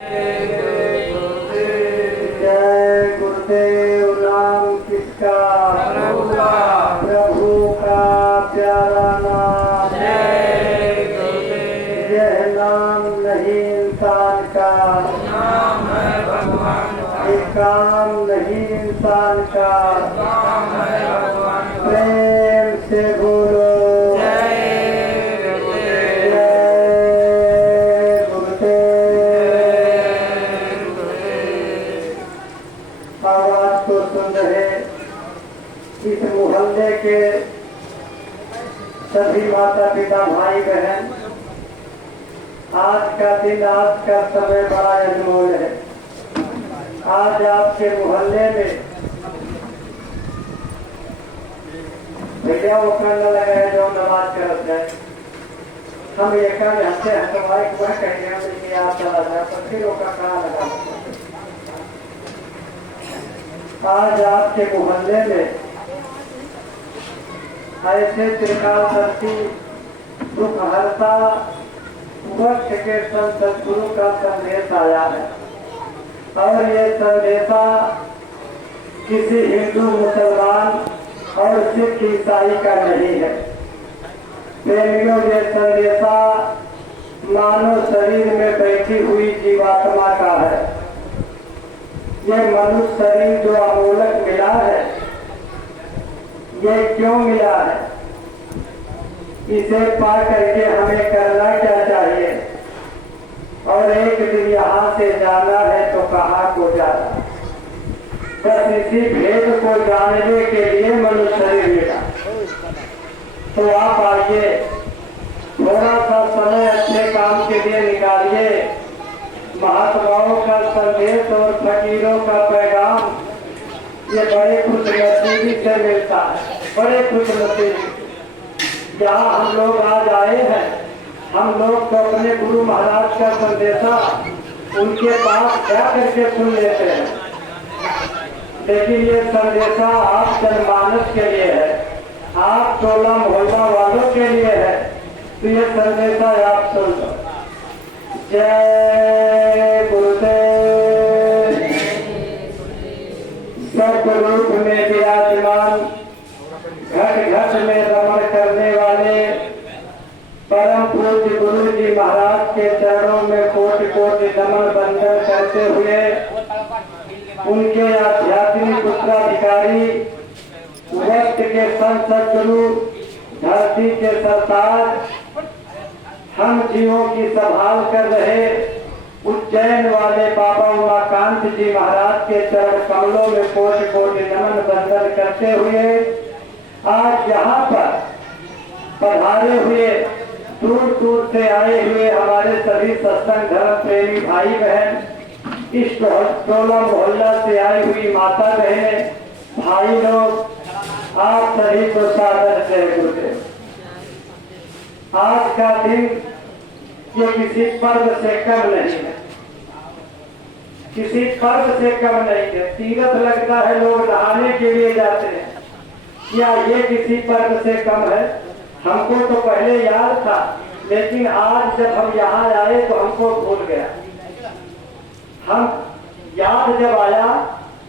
जय गुरुदेव। नाम किसका? प्रभु का। प्रभु का प्यारा नाम। जय गुरुदेव। यह नाम नहीं इंसान का, नाम है भगवान का। ये काम नहीं इंसान का, काम है भगवान का। प्रेम से बोलो इस मोहल्ले के सभी माता पिता भाई बहन। आज का दिन, आज का समय बड़ा अनमोल है। आज आपके मोहल्ले में भैया वो करने लगे जो नमाज करते हैं। हम एक हंसे हंसवाई को कहेंगे आप चला जाए पर फिर का कहा लगा। आज आपके मोहल्ले में ऐसे त्रिकालदर्शी दुखहर्ता वक्त के संत सदगुरु का संदेश आया है और ये संदेशा किसी हिंदू मुसलमान और सिख ईसाई का नहीं है। प्रेमियों, ये संदेशा मानव शरीर में बैठी हुई जीवात्मा का है। ये मनुष्य शरीर जो अमोलक मिला है, ये क्यों मिला है? इसे पा करके हमें करना क्या चाहिए? और एक दिन यहाँ से जाना है तो कहाँ को जाना? बस इसी भेद को जानने के लिए मनुष्य शरीर मिला। तो आप आइए, थोड़ा सा समय अच्छे काम के लिए निकालिए। महात्माओं का संदेश और फकीरों का पैगाम ये बड़े खुशनसीबी से मिलता है, बड़े खुशनसीबी। यहाँ हम लोग आज आए हैं, हम लोग तो अपने गुरु महाराज का संदेशा उनके पास जा करके सुन लेते हैं, लेकिन ये संदेशा आप जनमानस के लिए है, आप टोला मोहल्ला वालों के लिए है। तो ये संदेशा आप सुन लो। जय गुरुदेव। सर्वरूप में विराजमान, घट घट में रमण करने वाले परम पूज्य गुरु जी महाराज के चरणों में कोटि कोटि नमन बंदन करते हुए उनके आध्यात्मिक उत्तराधिकारी वक्त के संत सदगुरु, धरती के सरताज, हम जीवों की संभाल कर रहे उज्जैन वाले बाबा उमाकांत जी महाराज के चरण कमलों में कोटि कोटि नमन बंदन करते हुए आज यहाँ पर पधारे हुए दूर दूर से आए हुए हमारे सभी सत्संग धर्म प्रेमी भाई बहन, इस टोला मोहल्ला से आई हुई माता बहन, भाई लोग, आप सभी को सादर जय गुरुदेव। आज का दिन ये किसी पर्व से कम नहीं है, किसी पर्व से कम नहीं है। तीर्थ लगता है, लोग नहाने के लिए जाते हैं, क्या ये किसी पर्व से कम है? हमको तो पहले याद था, लेकिन आज जब हम यहाँ आए तो हमको भूल गया। हम याद जब आया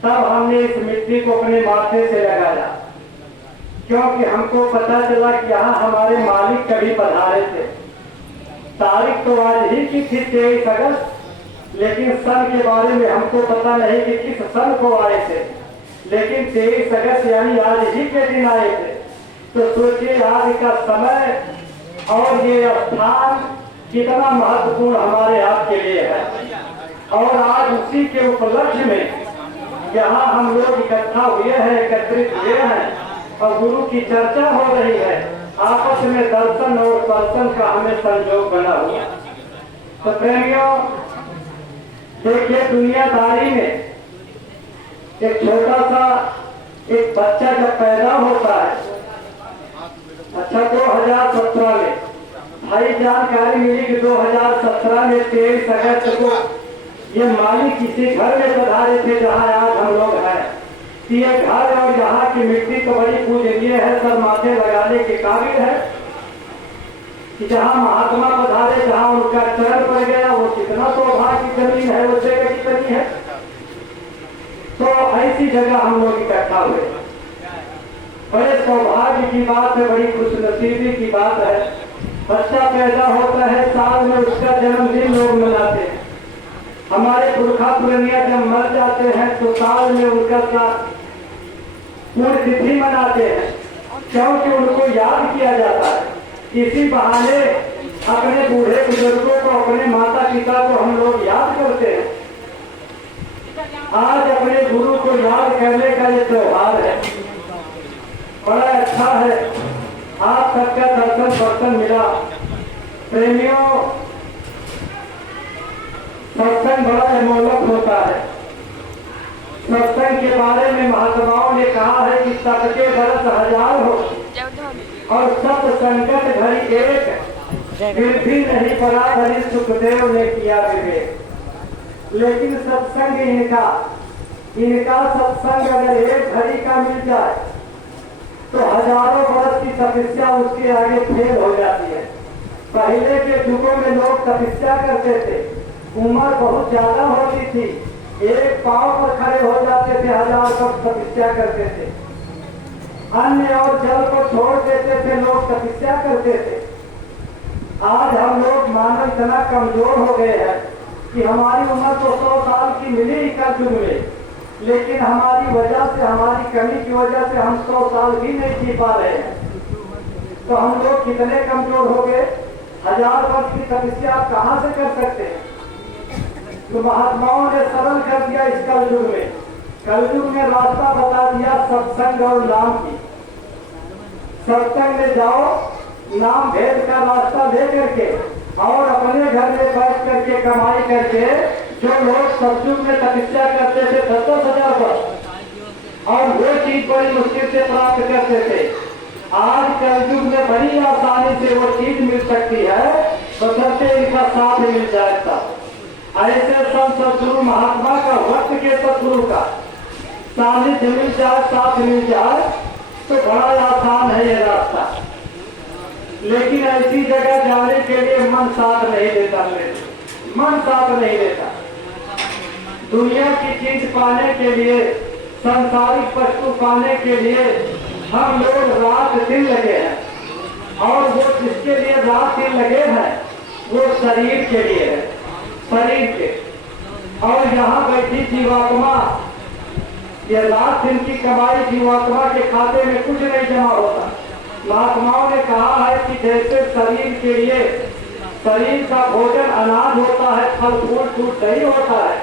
तब हमने इस मिट्टी को अपने माथे से लगाया, क्योंकि हमको पता चला कि यहाँ हमारे मालिक कभी पधारे थे। तारीख तो आज ही की थी 23 अगस्त, लेकिन सन के बारे में हमको पता नहीं कि किस सन को आए थे, लेकिन 23 अगस्त यानी आज ही के दिन आए थे। तो सोचिए आज का समय और ये स्थान कितना महत्वपूर्ण हमारे आपके लिए है। और आज उसी के उपलक्ष्य में यहाँ हम लोग इकट्ठा हुए हैं, एकत्रित हुए हैं और गुरु की चर्चा हो रही है। आपस में दर्शन और स्पर्शन का हमें संयोग बना हुआ। तो प्रेमियों, देखिए दुनियादारी में एक छोटा सा एक बच्चा जब पैदा होता है, अच्छा 2017 में भाई जानकारी मिली कि 2017 में 23 अगस्त को ये मालिक किसी घर में पधारे थे जहाँ आज हम लोग हैं। ये घर और यहाँ की मिट्टी तो बड़ी पूजनीय है, सब माथे लगाने के काबिल है। कि जहाँ महात्मा पधारे, जहाँ उनका चरण पड़ गया, वो कितना सौभाग्य की जमीन है, उस जगह कितनी है। तो ऐसी जगह हम लोग इकट्ठा हुए, बड़े सौभाग्य की बात है, बड़ी खुशनसीबी की बात है। बच्चा पैदा होता है, साल में उसका जन्मदिन लोग मनाते हैं। हमारे पुरखा पुरनिया जब मर जाते हैं तो साल में उनका पुण्यतिथि मनाते हैं, क्योंकि उनको याद किया जाता है। इसी बहाने अपने बूढ़े बुजुर्गों को, अपने माता पिता को हम लोग याद करते हैं। आज अपने गुरु को याद करने का ये त्योहार है, बड़ा अच्छा है। आप सबका दर्शन मिला। प्रेमियों, सत्संग बड़ा अमोलक होता है। सत्संग के बारे में महात्माओं ने कहा है कि सबके बरस हजार हो और सब संकट घड़ी एक, फिर भी नहीं पड़ा हरि सुखदेव ने किया विवेक। लेकिन सत्संग इनका सत्संग अगर एक घड़ी का मिल जाए तो हजारों वर्ष की तपस्या उसके आगे फेल हो जाती है। पहले के युगों में लोग तपस्या करते थे, उम्र बहुत ज्यादा होती थी, एक पांव पर खड़े हो जाते थे, हजार वर्ष तपस्या करते थे, अन्न और जल को छोड़ देते थे, लोग तपस्या करते थे। आज हम लोग मानव इतना कमजोर हो गए हैं कि हमारी उम्र तो 100 साल की मिली ही कलयुग में, लेकिन हमारी वजह से, हमारी कमी की वजह से हम 100 साल भी नहीं जी पा रहे हैं। तो हम लोग कितने कमजोर हो गए। हजार वर्ष की तपस्या आप कहाँ से कर सकते हैं। तो महात्माओं ने सरल कर दिया इस कलयुग में। कलयुग में रास्ता बता दिया सत्संग और नाम की। सत्संग में जाओ, नाम भेद का रास्ता ले करके और अपने घर में बैठ करके कमाई करके, जो लोग सत्युग में तपस्या करते थे 10-10 हजार वर्ष और वो चीज बड़ी मुश्किल से प्राप्त करते थे, आज कलयुग में बड़ी आसानी से वो चीज मिल सकती है, बशर्ते इनका साथ मिल जाएगा। ऐसे सब सदगुरु महात्मा का, वक्त के सदगुरु का सानिध्य मिल जाए, साथ मिल जाए तो बड़ा आसान है ये रास्ता। लेकिन ऐसी जगह जाने के लिए मन साथ नहीं देता, मन साथ नहीं देता। दुनिया की चीज पाने के लिए, संसारिक वस्तु पाने के लिए हम लोग रात दिन लगे हैं, और वो जिसके लिए रात दिन लगे हैं वो शरीर के लिए है, शरीर के। और यहाँ बैठी जीवात्मा, ये रात दिन की कमाई जीवात्मा के खाते में कुछ नहीं जमा होता। महात्माओं ने कहा है कि जैसे शरीर के लिए शरीर का भोजन अनाज होता है, फल फूल दूध दही होता है,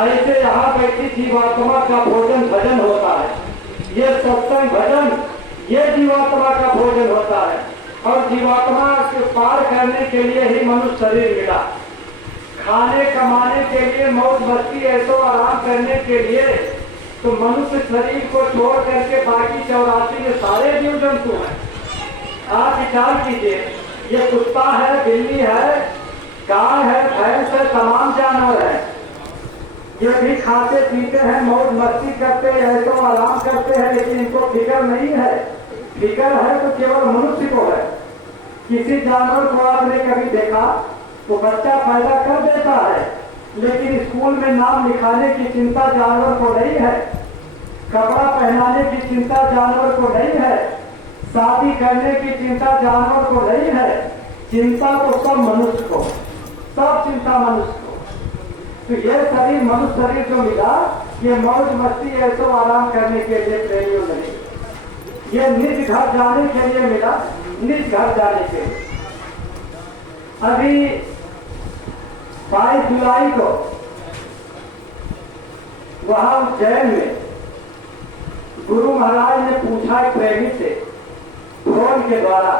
ऐसे यहाँ बैठी जीवात्मा का भोजन भजन होता है। ये सत्संग भजन, ये जीवात्मा का भोजन होता है। और जीवात्मा के पार करने के लिए ही मनुष्य शरीर मिला। खाने कमाने के लिए, मौज मस्ती ऐसो आराम करने के लिए तो मनुष्य शरीर को छोड़ करके बाकी 84 में सारे जीव जंतु हैं। आप विचार कीजिए, ये कुत्ता है, बिल्ली है, गाय है, भैंस है, तमाम जानवर है, ये भी खाते पीते हैं, मौज मस्ती करते हैं, तो आराम करते हैं, लेकिन इनको फिक्र नहीं है। फिक्र है तो केवल मनुष्य को है। किसी जानवर को आपने कभी देखा तो बच्चा पैदा कर देता है, लेकिन स्कूल में नाम लिखाने की चिंता जानवर को नहीं है, कपड़ा पहनाने की चिंता जानवर को नहीं है, शादी करने की चिंता जानवर को नहीं है। चिंता तो सब मनुष्य को, सब चिंता मनुष्य को। तो ये शरीर, मनुष्य शरीर जो मिला, ये मौज मस्ती ऐसो आराम करने के लिए प्रेमियों नहीं, ये निज घर जाने के लिए मिला, निज घर जाने के लिए। अभी 22 जुलाई को वहां उज्जैन में गुरु महाराज ने पूछा एक प्रेमी से फोन के द्वारा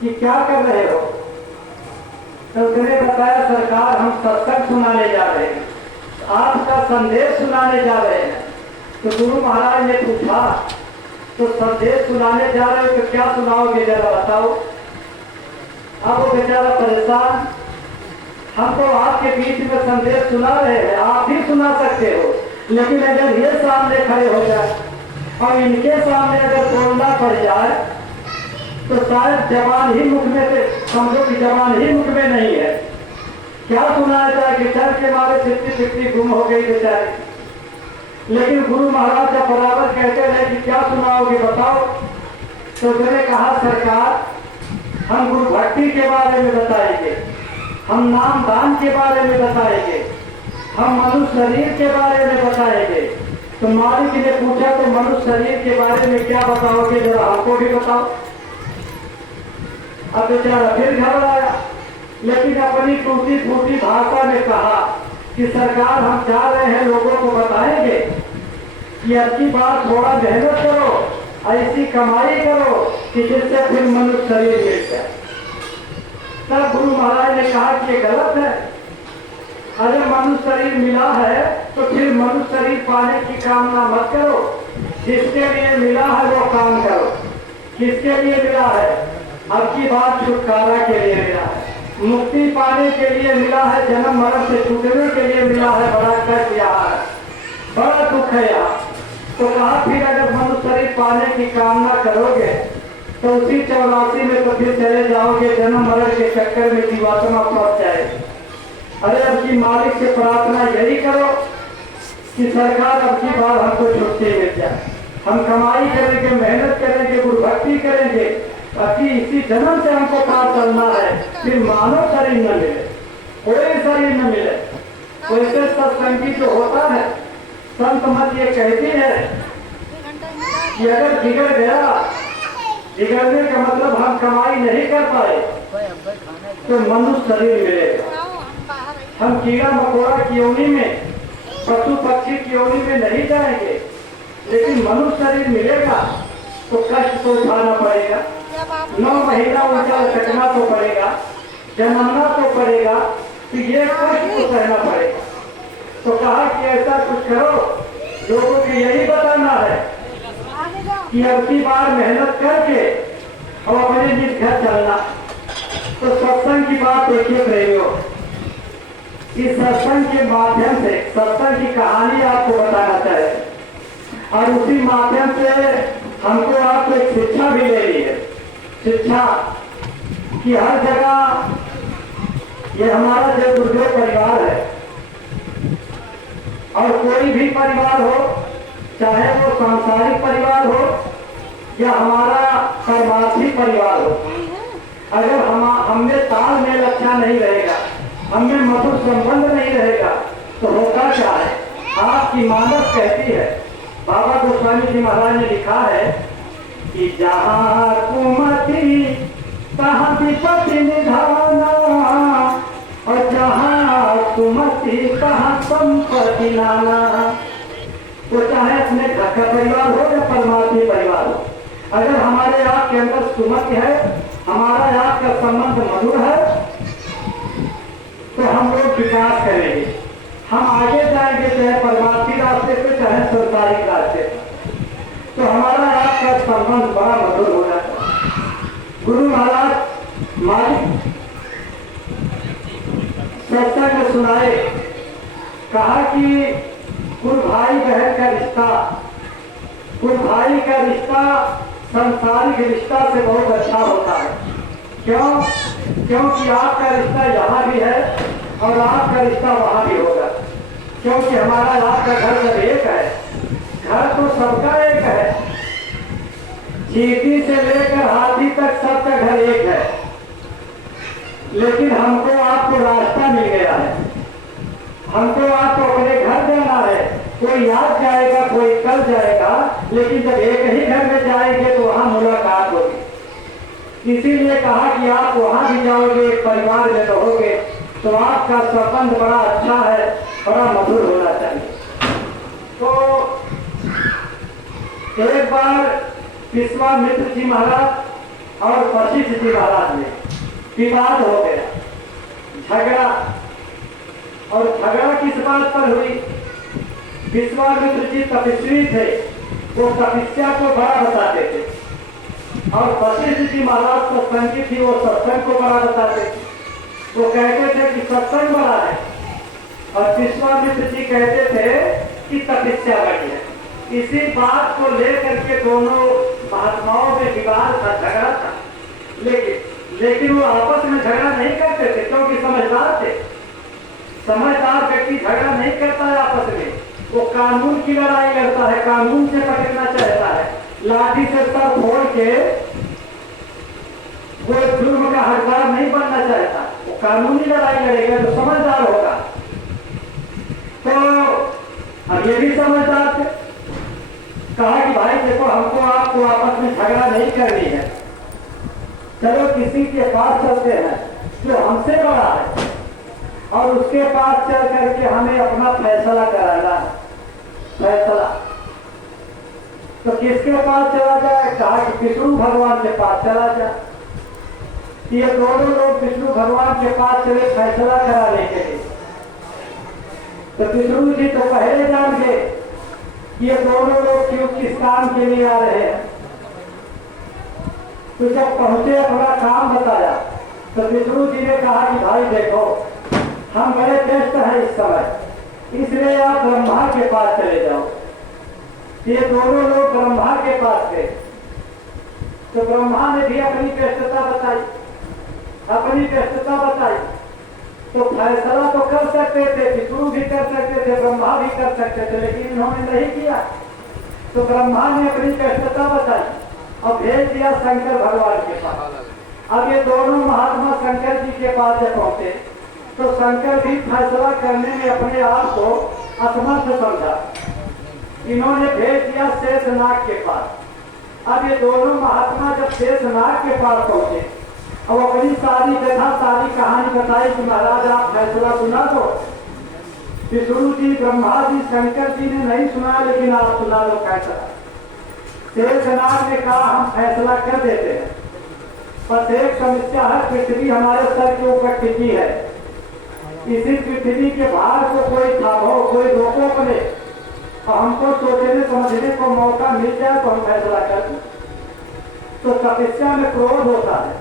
कि क्या कर रहे हो। तो उसने बताया, सरकार हम सत्संग सुनाने जा रहे हैं, आपका संदेश सुनाने जा रहे हैं। तो गुरु महाराज ने पूछा, तो संदेश सुनाने जा रहे हो तो क्या सुनाओगे, जरा बताओ। अब वो बेचारा परेशान, हम तो आपके बीच में संदेश सुना रहे हैं, आप भी सुना सकते हो, लेकिन अगर ये सामने खड़े हो जाए और इनके सामने अगर बोलना पड़ जाए तो शायद जवान ही मुख में से, समझो कि जवान ही मुख में नहीं है। क्या सुनाया जाए कि डर के मारे चिट्ठी चिट्ठी गुम हो गई बेचारी। लेकिन गुरु महाराज जब बराबर कहते रहे कि क्या सुनाओगे बताओ, तो मैंने कहा सरकार हम गुरु भक्ति के बारे में बताएंगे, हम नाम दान के बारे में बताएंगे, हम मनुष्य शरीर के बारे में बताएंगे। तो मालिक ने पूछा तो मनुष्य शरीर के बारे में क्या बताओगे, जरा हमको भी बताओ। अब बेचारा फिर घबराया, लेकिन अपनी टूटी फूटी भाषा में कहा कि सरकार हम चाह रहे हैं लोगों को बताएंगे कि अच्छी बात थोड़ा मेहनत करो, ऐसी कमाई करो कि जिससे फिर मनुष्य शरीर मिल जाए। तब गुरु महाराज ने कहा कि ये गलत है। अगर मनुष्य शरीर मिला है तो फिर मनुष्य शरीर पाने की कामना मत करो, जिसके लिए मिला है वो काम करो। किसके लिए मिला है? अब की बात छुटकारा के लिए मिला है, मुक्ति पाने के लिए मिला है, जन्म मरण से छूटने के लिए मिला है। बड़ा कष्ट यहाँ है, बड़ा दुख है यहाँ। तो कहा फिर अगर मनुष्य शरीर पाने की कामना करोगे तो उसी 84 में तो फिर चले जाओगे, जन्म मरण के चक्कर में जीवात्मा फंस जाएगी। अरे अब की मालिक से प्रार्थना यही करो कि सरकार अब की बार हमको छुट्टी मिल जाए, हम कमाई करेंगे, मेहनत करेंगे, गुरु भक्ति करेंगे, ताकि इसी जन्म से हमको पार चलना है, फिर मानव शरीर न मिले, कोई शरीर न मिले। वैसे सत्संगी जो होता है, संत मत ये कहती है कि अगर बिगड़ गया, बिगड़ने का मतलब हम कमाई नहीं कर पाए तो मनुष्य शरीर मिलेगा। हम कीड़ा मकोड़ा की योनि में, पशु पक्षी की योनि में नहीं जाएंगे, लेकिन मनुष्य शरीर मिलेगा तो कष्ट तो उठाना पड़ेगा, 9 महीना उल्टा लटकना तो पड़ेगा, जन्मना तो पड़ेगा, तो ये कष्ट तो सहना पड़ेगा। तो कहा कि ऐसा कुछ करो, लोगों को यही बताना है कि अब की बार मेहनत करके और अपने निज घर चलना। तो सत्संग की बात देखिए प्रेमियों, इस सत्संग के माध्यम से सत्संग की कहानी आपको बताना चाहिए, और उसी माध्यम से हमको आपको एक शिक्षा भी लेनी है। शिक्षा कि हर जगह ये हमारा जो गुरुदेव परिवार है, और कोई भी परिवार हो, चाहे वो सांसारिक परिवार हो या हमारा परमार्थी परिवार हो, अगर हमने तालमेल अच्छा नहीं रहेगा, हमें मधुर संबंध नहीं रहेगा, तो होता क्या है? आपकी मानस कहती है, बाबा गोस्वामी जी महाराज ने लिखा है कि जहाँ कुमति तहाँ विपत्ति निधाना, और जहाँ सुमति तहाँ संपत्ति नाना। वो चाहे अपने घर का परिवार हो या परमार्थी परिवार हो, अगर हमारे आपके अंदर सुमति है, हमारा आपका संबंध मधुर है, तो हम लोग विकास करेंगे, हम आगे जाएंगे, चाहे परमार्थी रास्ते पे चाहे संसारिक रास्ते पे, तो हमारा आपका संबंध बड़ा मधुर हो जाता है। गुरु महाराज मालिक सत्संग सुनाए, कहा कि गुरु भाई बहन का रिश्ता, गुरु भाई का रिश्ता संसारिक रिश्ता से बहुत अच्छा होता है। क्यों? क्योंकि आपका रिश्ता यहाँ भी है और आपका रिश्ता वहाँ भी होगा, क्योंकि हमारा आपका घर जब एक है, घर तो सबका एक है, चींटी से लेकर हाथी तक सबका घर एक है, लेकिन हमको आपको रास्ता मिल गया है, हमको आपको अपने घर जाना है। कोई आज जाएगा, कोई कल जाएगा, लेकिन जब एक ही घर में जाएंगे तो वहाँ मुलाकात होगी। इसीलिए कहा कि आप वहाँ भी जाओगे, परिवार में रहोगे, तो आपका संबंध बड़ा अच्छा है, बड़ा मधुर होना चाहिए। तो एक बार विश्वामित्र जी महाराज और वशिष्ठ जी महाराज में विवाद हो गया, झगड़ा। और झगड़ा किस बात पर हुई? विश्वामित्र जी तपस्वी थे, वो तपस्या को बड़ा बताते थे, और वशिष्ठ जी महाराज सत्संगी थी, वो सत्संग को बड़ा बताते थे। वो कहते थे कि सत्संग बड़ा है, और विश्वामित्र जी कहते थे कि तपस्या बड़ी है। इसी बात को लेकर के दोनों महात्माओं में विवाद था, झगड़ा था। लेकिन वो आपस में झगड़ा नहीं करते थे क्योंकि समझदार थे। समझदार व्यक्ति झगड़ा नहीं करता है आपस में, वो कानून की लड़ाई लड़ता है, कानून से पकड़ना चाहता है, लाठी से सर फोड़ के वो जुर्म का हकदार नहीं बनना चाहता, वो कानूनी लड़ाई लड़ेगा तो समझदार होगा। तो अब ये भी समझदार थे, कहा कि भाई देखो हमको आपको आपस में झगड़ा नहीं करनी है, चलो किसी के पास चलते हैं जो हमसे बड़ा है और उसके पास चल करके हमें अपना फैसला कराना है। फैसला तो किसके पास चला जाए? कहा कि विष्णु भगवान के पास चला जाए। ये दोनों लोग विष्णु भगवान के पास चले फैसला कराने के लिए। तो विष्णु जी तो पहले जान गए कि ये दोनों लोग क्यों किस काम के लिए आ रहे हैं। तो जब पहुंचे अपना काम बताया तो विष्णु जी ने कहा कि भाई देखो हम बड़े व्यस्त हैं इस समय, इसलिए आप ब्रह्मा के पास चले जाओ। ये दोनों लोग ब्रह्मा के पास गए तो ब्रह्मा ने भी अपनी व्यस्तता बताई, अपनी व्यस्तता बताई। तो फैसला तो कर सकते थे, विष्णु भी कर सकते थे, ब्रह्मा भी कर सकते थे, लेकिन इन्होंने नहीं किया। तो ब्रह्मा ने अपनी व्यस्तता बताई और भेज दिया शंकर भगवान के पास। अब ये दोनों महात्मा शंकर जी के पास जब पहुंचे तो शंकर भी फैसला करने में अपने आप को असमर्थ समझा। इन्होंने भेज दिया शेषनाग के पास। अब ये दोनों महात्मा जब शेषनाग के पास पहुंचे और अपनी सारी व्यथा सारी कहानी बताई कि महाराज आप फैसला सुना दो। विष्णु जी ब्रह्मा जी शंकर जी ने नहीं सुना, लेकिन आप सुना दो फैसला। शेषनाग ने कहा हम फैसला कर देते हैं, बस एक समस्या है, पृथ्वी हमारे सर के ऊपर टिकी है, इसी पृथ्वी के भार को कोई थामो, कोई रोको बने और हमको सोचने समझने को मौका मिल जाए तो हम फैसला कर दें। तो तपस्या में क्रोध होता है।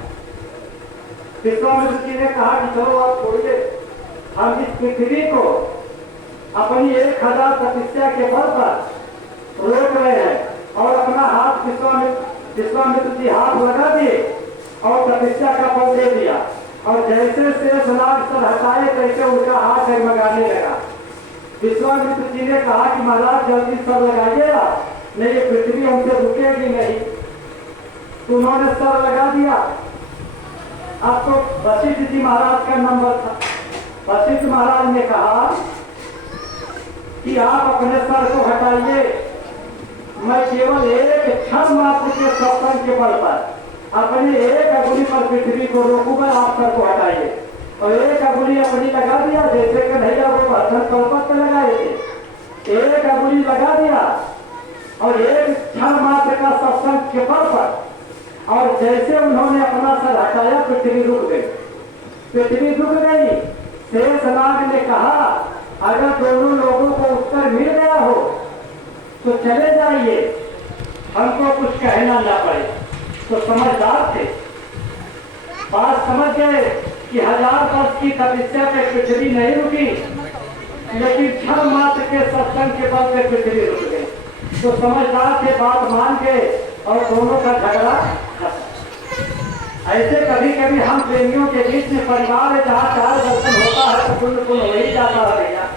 विश्वामित्र जी ने कहा कि चलो आप छोड़िए, हम इस पृथ्वी को अपनी 1000 तपस्या के बल पर रोक रहे हैं। और अपना हाथ विश्वामित्र जी हाथ लगा दिए और तपस्या का बल दे दिया और जैसे शेषनाग सर हटाए तैसे उनका हाथ डगमगाने लगा। विश्वामित्र जी ने कहा कि महाराज जल्दी सर लगाइएगा, नहीं ये पृथ्वी हमसे रुकेगी नहीं। तो उन्होंने सर लगा दिया। अब तो वशिष्ठ जी महाराज का नंबर था। वशिष्ठ महाराज ने कहा कि आप अपने सर को हटाइए, मैं केवल एक क्षण मात्र के सत्संग के बल पर अपनी एक अंगुली पर पृथ्वी को रोकूंगा, आप सर को हटाइए। और एक अंगुली अपनी लगा दिया, जैसे कन्हैया वो बर्तन पर्वत पे लगाए थे, एक अंगुली लगा दिया और एक क्षण मात्र का सत्संग के बल पर। और जैसे उन्होंने अपना सर हटाया पृथ्वी रुक गई, पृथ्वी रुक गई। शेषनाग ने कहा अगर दोनों लोगों को उत्तर मिल गया हो तो चले जाइए, हमको कुछ कहना ना पड़े। तो समझदार थे, बात समझ गए कि 1000 वर्ष की तपस्या पे पृथ्वी नहीं रुकी, लेकिन क्षण मात्र के सत्संग के बल पे पृथ्वी रुक गई। तो समझदार थे, बात मान गए और दोनों का झगड़ा खत्म। ऐसे कभी कभी हम प्रेमियों के बीच में परिवार है जहाँ 4 दर्शन होता है तो कुल कुल हो ही जाता है भैया।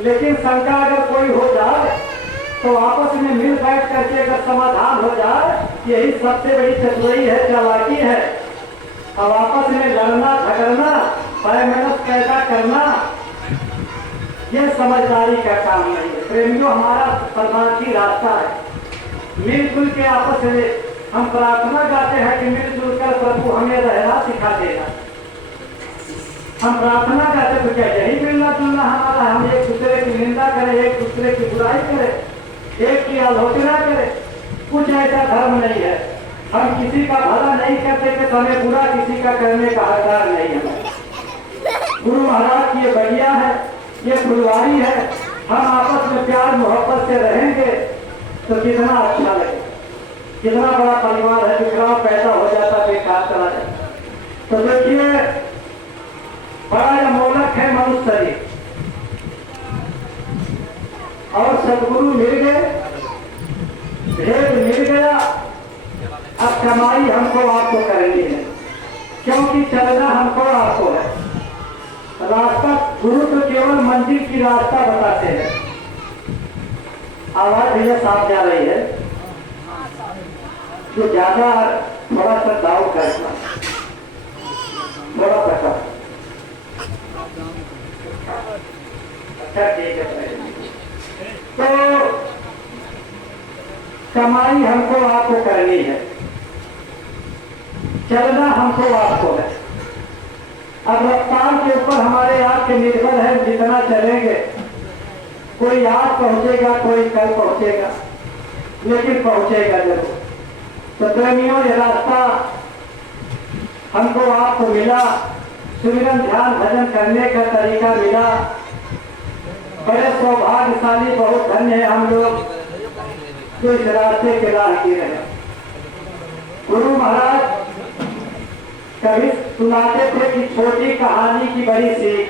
लेकिन शंका अगर कोई हो जाए तो आपस में मिल बैठ करके अगर समाधान हो जाए, यही सबसे बड़ी चतुराई है, चालाकी है। अब आपस में लड़ना झगड़ना, पैमेनस पैदा करना, यह समझदारी का काम नहीं है। प्रेमियों हमारा परमार्थी रास्ता है, मिलजुल के आपस में हम प्रार्थना गाते हैं कि मिलजुल कर प्रभु हमें रहना सिखा देना। हम प्रार्थना गाते तो क्या यही मिलना जुलना हमारा? हम एक दूसरे की निंदा करें, एक दूसरे की बुराई करें, एक की आलोचना करें, कुछ ऐसा धर्म नहीं है। हम किसी का भला नहीं करते कि हमें बुरा किसी का करने का हकदार नहीं है। गुरु महाराज की ये बढ़िया है, ये फुलवारी है। हम आपस में प्यार मोहब्बत से रहेंगे तो कितना अच्छा लगे। कितना बड़ा परिवार है, टुकड़ाव पैदा हो जाता बेकार चला जाता। तो देखिए बड़ा अमोलक है मनुष्य शरीर, और सदगुरु मिल गए, भेद मिल गया। अब कमाई हमको आपको करनी है। गुरु तो केवल मंजिल की रास्ता बताते हैं। आवाज भैया साफ जा रही है, जो ज्यादा थोड़ा सा डाउट करना, थोड़ा सा अच्छा ठीक है। तो कमाई हमको आपको करनी है, चलना हमको आपको है। अब रफ्तार के ऊपर हमारे आपके निर्भर है, जितना चलेंगे। कोई आज पहुंचेगा, कोई कल पहुंचेगा, लेकिन पहुंचेगा जरूर। तो प्रेमियों, ये रास्ता हमको आपको मिला, सुमिरन ध्यान भजन करने का तरीका मिला। बड़े सौभाग्यशाली, बहुत धन्य है हम लोग जो इस रास्ते के राह की रहे। गुरु महाराज कभी सुनाते थे कि छोटी कहानी की बड़ी सीख,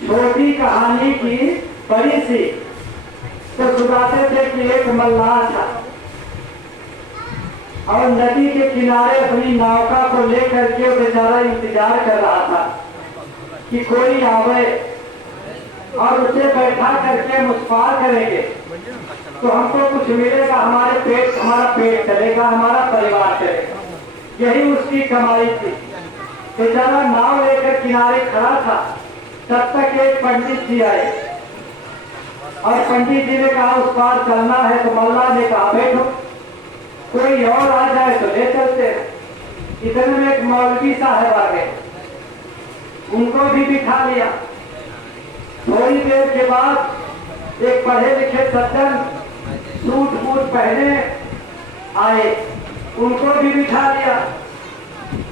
छोटी कहानी की बड़ी सीख। तो सुनाते थे कि एक मल्लाह था और नदी के किनारे अपनी नौका को लेकर के बेचारा इंतजार कर रहा था कि कोई आवे और उसे बैठा करके मुस्कुरा करेंगे तो हमको कुछ मिलेगा, हमारा पेट चलेगा, हमारा परिवार चलेगा। यही उसकी कमाई थी। बेचारा नाव लेकर किनारे खड़ा था, तब तक एक पंडित जी आए और पंडित जी ने कहा उस पार चलना है। तो मल्लाह ने कहा बैठो, कोई और आ जाए तो ले चलते हैं। इतने में एक मौलवी साहब आ गए, उनको भी बिठा लिया। थोड़ी देर के बाद एक पढ़े लिखे सज्जन सूट बूट पहने आए, उनको भी बिठा लिया।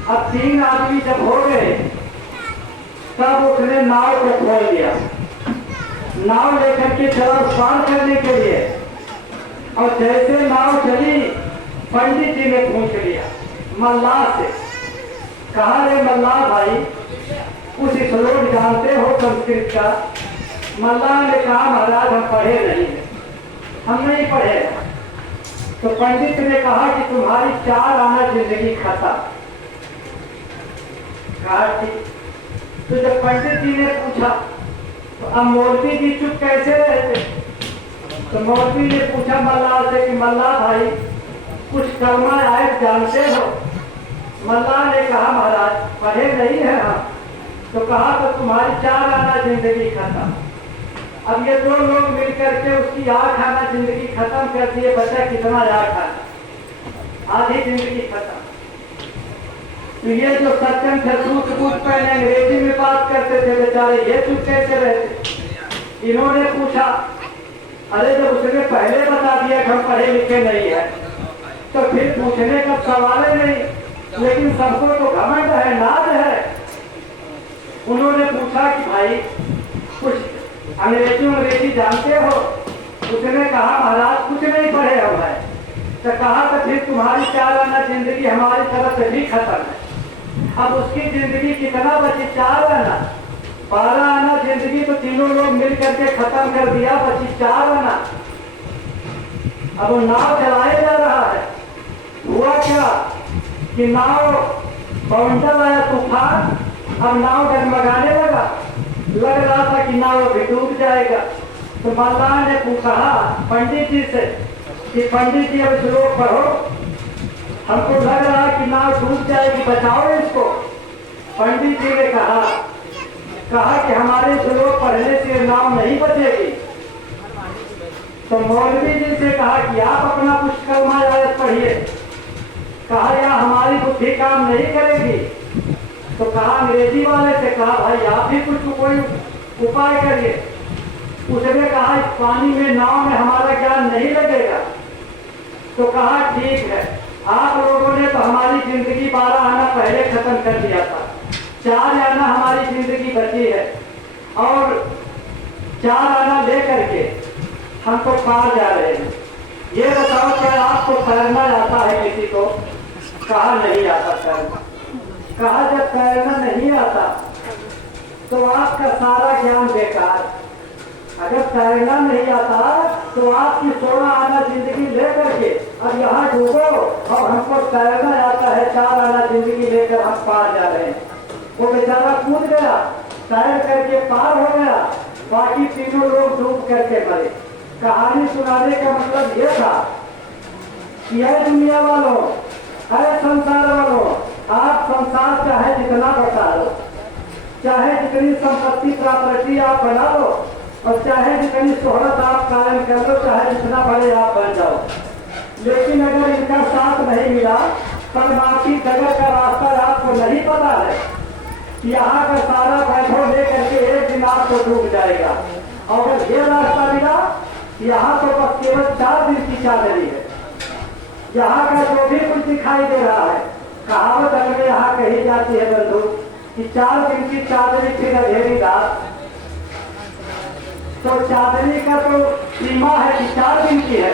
अब 3 आदमी जब हो गए तब उसने नाव को खोल दिया, नाव लेकर के चला पार करने के लिए। और जैसे नाव चली, पंडित जी ने पूछ लिया मल्लाह से, कहा रे मल्लाह भाई, कुछ श्लोक जानते हो संस्कृत का? मल्लाह ने कहा महाराज हम पढ़े नहीं है, हम नहीं पढ़े। तो पंडित ने कहा कि तुम्हारी 4 आना जिंदगी खत्म। कहा ठीक। तो जब पंडित जी ने पूछा तो अब मौलवी जी चुप कैसे रहते? तो मौलवी ने पूछा मल्लाह से कि मल्लाह भाई कुछ कलमा आयत जानते हो? मल्लाह ने कहा महाराज पढ़े नहीं है हम। तो कहा तो तुम्हारी 4 आना जिंदगी खत्म। अब ये 2 लोग मिलकर के उसकी 8 आना जिंदगी खत्म कर दिए। बचा कितना? 8 आना, आधी जिंदगी खत्म। तो ये जो सज्जन थे सूट बूट पहने अंग्रेजी में बात करते थे, बेचारे ये चुप कैसे रहते? इन्होंने पूछा, अरे जब उसने पहले बता दिया कि हम पढ़े लिखे नहीं है तो फिर पूछने का सवाल ही नहीं। लेकिन सबको तो घमंड है, नाज है। उन्होंने पूछा कि भाई कुछ अंग्रेजी जानते हो? उसने कहा महाराज कुछ नहीं पढ़े हम है। तो कहा तो फिर तुम्हारी 4 आना जिंदगी हमारी तरफ से भी खत्म है। अब उसकी जिंदगी कितना बची? 4 आना, 12 आना जिंदगी तो तीनों लोग मिल करके खत्म कर दिया, बची 4 आना। अब वो नाव चलाया जा रहा है। हुआ क्या कि नाव बाउंडर आया तूफान, अब नाव डगमगाने लग रहा था कि नाव अभी डूब जाएगा। तो मल्लाह ने कहा पंडित जी से कि पंडित जी अब श्लोक पढ़ो, हमको लग रहा कि नाव डूब जाएगी, बचाओ इसको। पंडित जी ने कहा कि हमारे श्लोक पढ़ने से नाव नहीं बचेगी। तो मौलवी जी से कहा कि आप अपना कुछ कलमा आयत पढ़िए। कहा या हमारी बुद्धि काम नहीं करेगी। तो कहा अंग्रेजी वाले से, कहा भाई आप भी कुछ कोई उपाय करिए। उसने कहा इस पानी में नाव में हमारा ज्ञान नहीं लगेगा। तो कहा ठीक है, आप लोगों ने तो हमारी जिंदगी 12 आना पहले खत्म कर दिया था, 4 आना हमारी जिंदगी बची है और 4 आना ले करके हम तो पार जा रहे हैं। ये बताओ क्या आपको तैरना आता है किसी को? कहा नहीं आता तैरना। कहा जब तैरना नहीं आता तो आपका सारा ज्ञान बेकार। अगर तैरना नहीं आता तो आपकी 16 आना जिंदगी लेकर के अब यहाँ डूबो और हमको तैरना आता है, 4 आना जिंदगी लेकर हम पार जा रहे हैं। वो बेचारा कूद गया तैर करके पार हो गया, बाकी तीनों लोग डूब करके मरे। कहानी सुनाने का मतलब यह था कि है दुनिया वालों, है संसार वालों, आप संसार चाहे जितना बता लो, चाहे जितनी संपत्ति प्रॉपर्टी आप बना लो, और चाहे जितनी शोहरत आप कायम कर लो, चाहे जितना बड़े आप बन जाओ, लेकिन अगर इनका साथ नहीं मिला, परमार्थी जगत का रास्ता आपको नहीं पता है, यहाँ का सारा वैभव लेकर के एक दिन आपको डूब जाएगा। और अगर ये रास्ता मिला, यहाँ तो बस केवल 4 दिन की चादरी है, यहाँ का जो भी कुछ दिखाई दे रहा है, कहावत हमें यहाँ कही जाती है बंधु कि 4 दिन की चादरी फिर अंधेरी रात। तो चादरी का तो सीमा है कि 4 दिन की है,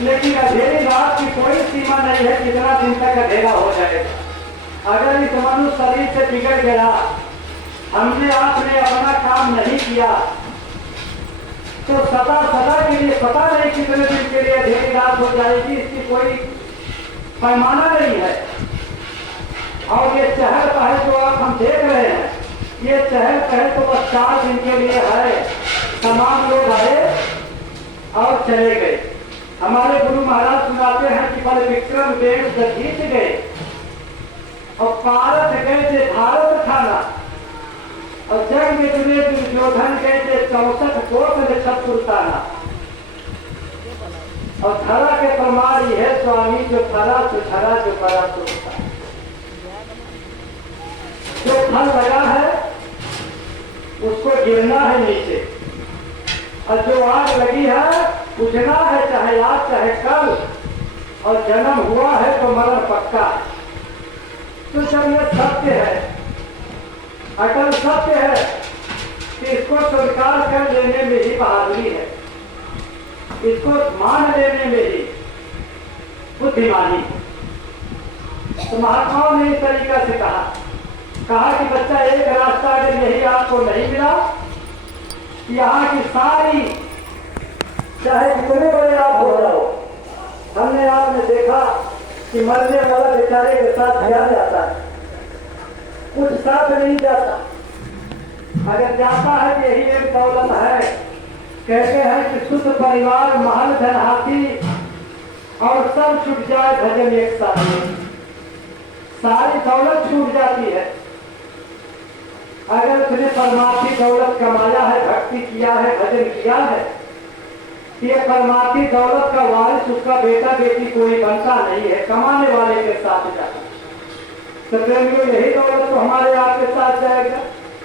लेकिन अंधेरी रात की कोई सीमा नहीं है कितना दिन तक अंधेरा हो जाएगा। अगर इस मनुष्य शरीर से बिगड़ गया, हमने आपने अपना काम नहीं किया, तो सदा सदा के लिए पता नहीं कितने दिन के लिए अंधेरी रात हो जाएगी, इसकी कोई पैमाना नहीं है। और ये चहल पहल जो आप हम देख रहे हैं, ये चहल पहल तो बस 4 दिन के लिए है। तमाम लोग आए और चले गए। हमारे गुरु महाराज सुनाते हैं कि बल विक्रम देव जीत गए और पारत गए थे भारत खाना, और जंग में जुड़े दुर्योधन गए थे 64 कोस में छपुरताना। और धरा के प्रमाण ये है स्वामी, जो धरा से धरा जो परा सुनता, जो फल लगा है उसको गिरना है नीचे, और जो आग लगी है बुझना है, चाहे आज चाहे कल, और जन्म हुआ है तो मरण पक्का। तो जब यह सत्य है, अटल सत्य है, कि इसको स्वीकार कर लेने में ही बहादुरी है, इसको मान लेने में ही बुद्धिमानी। तो महात्माओं ने इस तरीका से कहा कि बच्चा, एक रास्ता अगर यही आपको नहीं मिला, यहाँ की सारी चाहे कितने बड़े आप हो जाओ, हमने आपने देखा कि मरने वाला बेचारे के साथ क्या जाता है, कुछ साथ नहीं जाता। अगर जाता है कि यही एक दौलत है, कहते हैं कि शुद्ध परिवार महल धन हाथी और सब छूट जाए भजन एक साथ, सारी दौलत छूट जाती है। अगर उसने परमार्थी दौलत कमाया है, भक्ति किया है, भजन किया है, ये परमार्थी दौलत का वारिस उसका बेटा बेटी कोई बनता नहीं है, कमाने वाले के साथ जाता। तो प्रेमियों, यही दौलत तो हमारे आपके साथ जाएगा।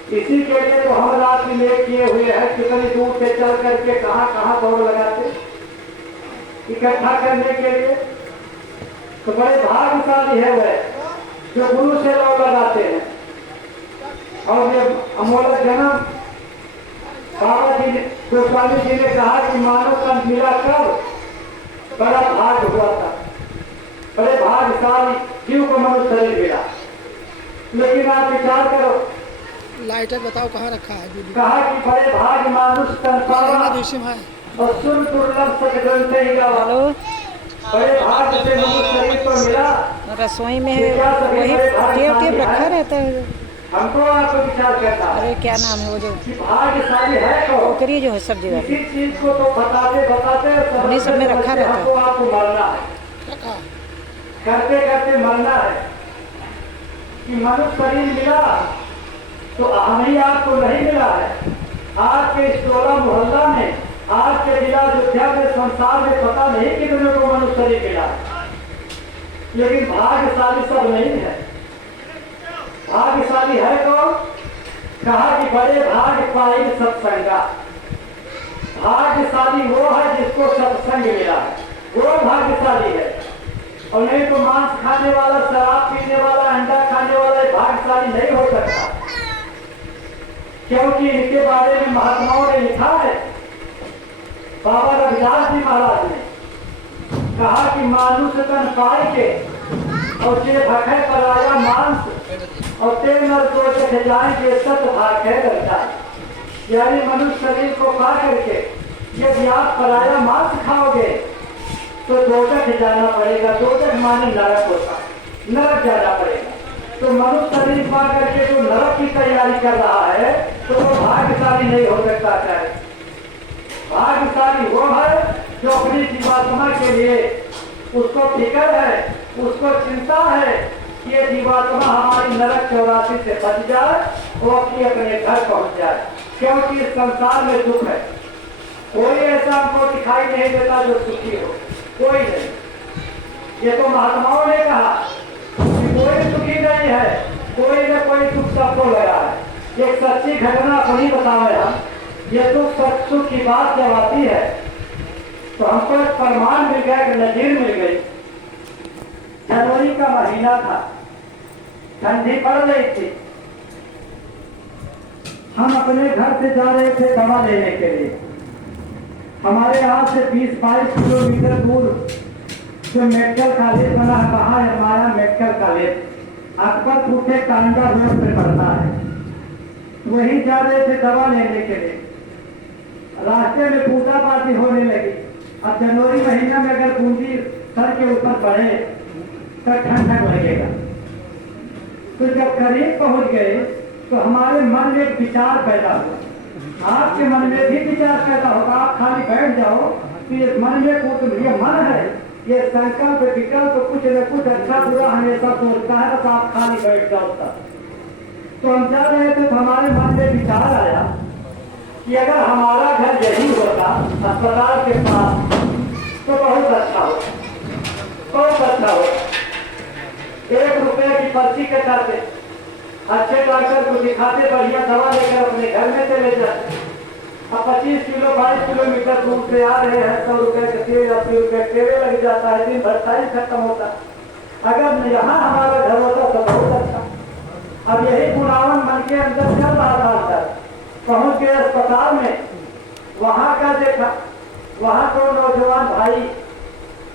इसी के लिए तो हम रात में किए हुए हैं, कितनी दूर से चल करके कहाँ कहाँ दौड़ लगाते इकट्ठा करने के लिए। तो बड़े भाग्यशाली है वह जो गुरु से दौड़ लगाते हैं। और ये अमोलक जन्म बाबा जी गोस्वामी जी ने कहा कि मानव तन मिला कब, बड़ा भाग्य हुआ था, बड़े भाग्यशाली जीव को मनुष्य शरीर मिला। लेकिन आप विचार करो, लाइटर बताओ कहाँ रखा है। कहा कि बड़े भाग्य मानुष तन पावा और सुर दुर्लभ सक ग्रंथ ही गावा। बड़े भाग्य से मनुष्य शरीर को मिला। रसोई में वही टेप रखा रहता है। हमको आपको विचार करना है। अरे क्या नाम है वो जो भाग्यशाली है तो टोकरी जो है सब जगह किसी चीज को तो बताते उन्हीं सब में रखा रहता है। आपको मरना है, करते करते मरना है। कि मनुष्य शरीर मिला तो हमें आपको नहीं मिला है। आज के इस टोला मोहल्ला में, आज के जिला अयोध्या में, संसार में पता नहीं कितने को मनुष्य शरीर मिला है, लेकिन भाग्यशाली सब नहीं है। भाग्यशाली है तो कहा कि बड़े भाग्य पाई सत्संगा। भाग्यशाली वो है जिसको सत्संग मिला है, वो भाग्यशाली है। और नहीं तो मांस खाने वाला, शराब पीने वाला, अंडा खाने वाला भाग्यशाली नहीं हो सकता। क्योंकि इनके बारे में महात्माओं ने लिखा है। बाबा रविदास जी महाराज ने कहा कि मानुष तन पाई के और जे भखे पराया मांस और ते नर तो देख जाएंगे सत भाग्य करता है। यानी मनुष्य शरीर को पा करके यदि आप पराया मांस खाओगे तो दोजख जाना पड़ेगा। दोजख माने नरक होता है, नरक जाना पड़ेगा। तो मनुष्य शरीर पा करके जो नरक की तैयारी कर रहा है तो वो भाग्यशाली नहीं हो सकता। चाहे भाग्यशाली वो है जो अपनी जीवात्मा के लिए उसको फिक्र है, उसको चिंता है कि ये जीवात्मा हमारी नरक 84 से बच जाए, वो अपने घर पहुंच जाए। क्योंकि इस संसार में दुख है, कोई ऐसा हमको दिखाई नहीं देता जो सुखी हो, कोई नहीं। ये तो महात्माओं ने कहा कि कोई सुखी नहीं है, कोई न कोई दुख सबको लगा है। एक सच्ची घटना अपनी बतावे हम, ये दुख सुख की बात जब आती है तो हमको एक प्रमाण मिल गया, एक नजीर मिल गई। जनवरी का महीना था, ठंडी पड़ रही थी, हम अपने घर से जा रहे थे दवा लेने के लिए। हमारे यहाँ से 20-22 किलोमीटर दूर जो मेडिकल कॉलेज बना है, कहाँ है हमारा मेडिकल कॉलेज, अकबरपुर के कांडा रोड पे पड़ता है। वहीं जा रहे थे दवा लेने के लिए। रास्ते में पूजा पाठी होने लगी। अब जनवरी महीना में अगर बूंदी सर के ऊपर पड़े तो ठंडक लगेगा। तो जब करीब पहुंच गए तो हमारे मन में एक विचार पैदा हुआ। आपके मन में भी विचार पैदा होगा, आप खाली बैठ जाओ तो ये मन में कुछ, ये मन है, ये संकल्प विकल्प तो कुछ न कुछ अच्छा बुरा हमेशा सोचता है, बस आप खाली बैठ जाओ तब। तो हम जा रहे थे तो हमारे मन में विचार आया कि अगर हमारा घर यही होता अस्पताल के पास तो बहुत अच्छा होता, बहुत अच्छा होता। 1 रुपये की पर्ची कटाते, अच्छे डॉक्टर को दिखाते, बढ़िया दवा लेकर अपने घर में चले जाते। अब 25 किलो 22 किलोमीटर दूर से आ रहे हैं, 100 रुपये के तेल 80 रुपये तेरे लग जाता है, दिन भर टाइम खत्म होता। अगर यहाँ हमारा घर होता तो बहुत अच्छा। अब यही गुनावन मन के अंदर चल रहा था। अंदर पहुंच गए अस्पताल में, वहां का देखा, वहां तो नौजवान भाई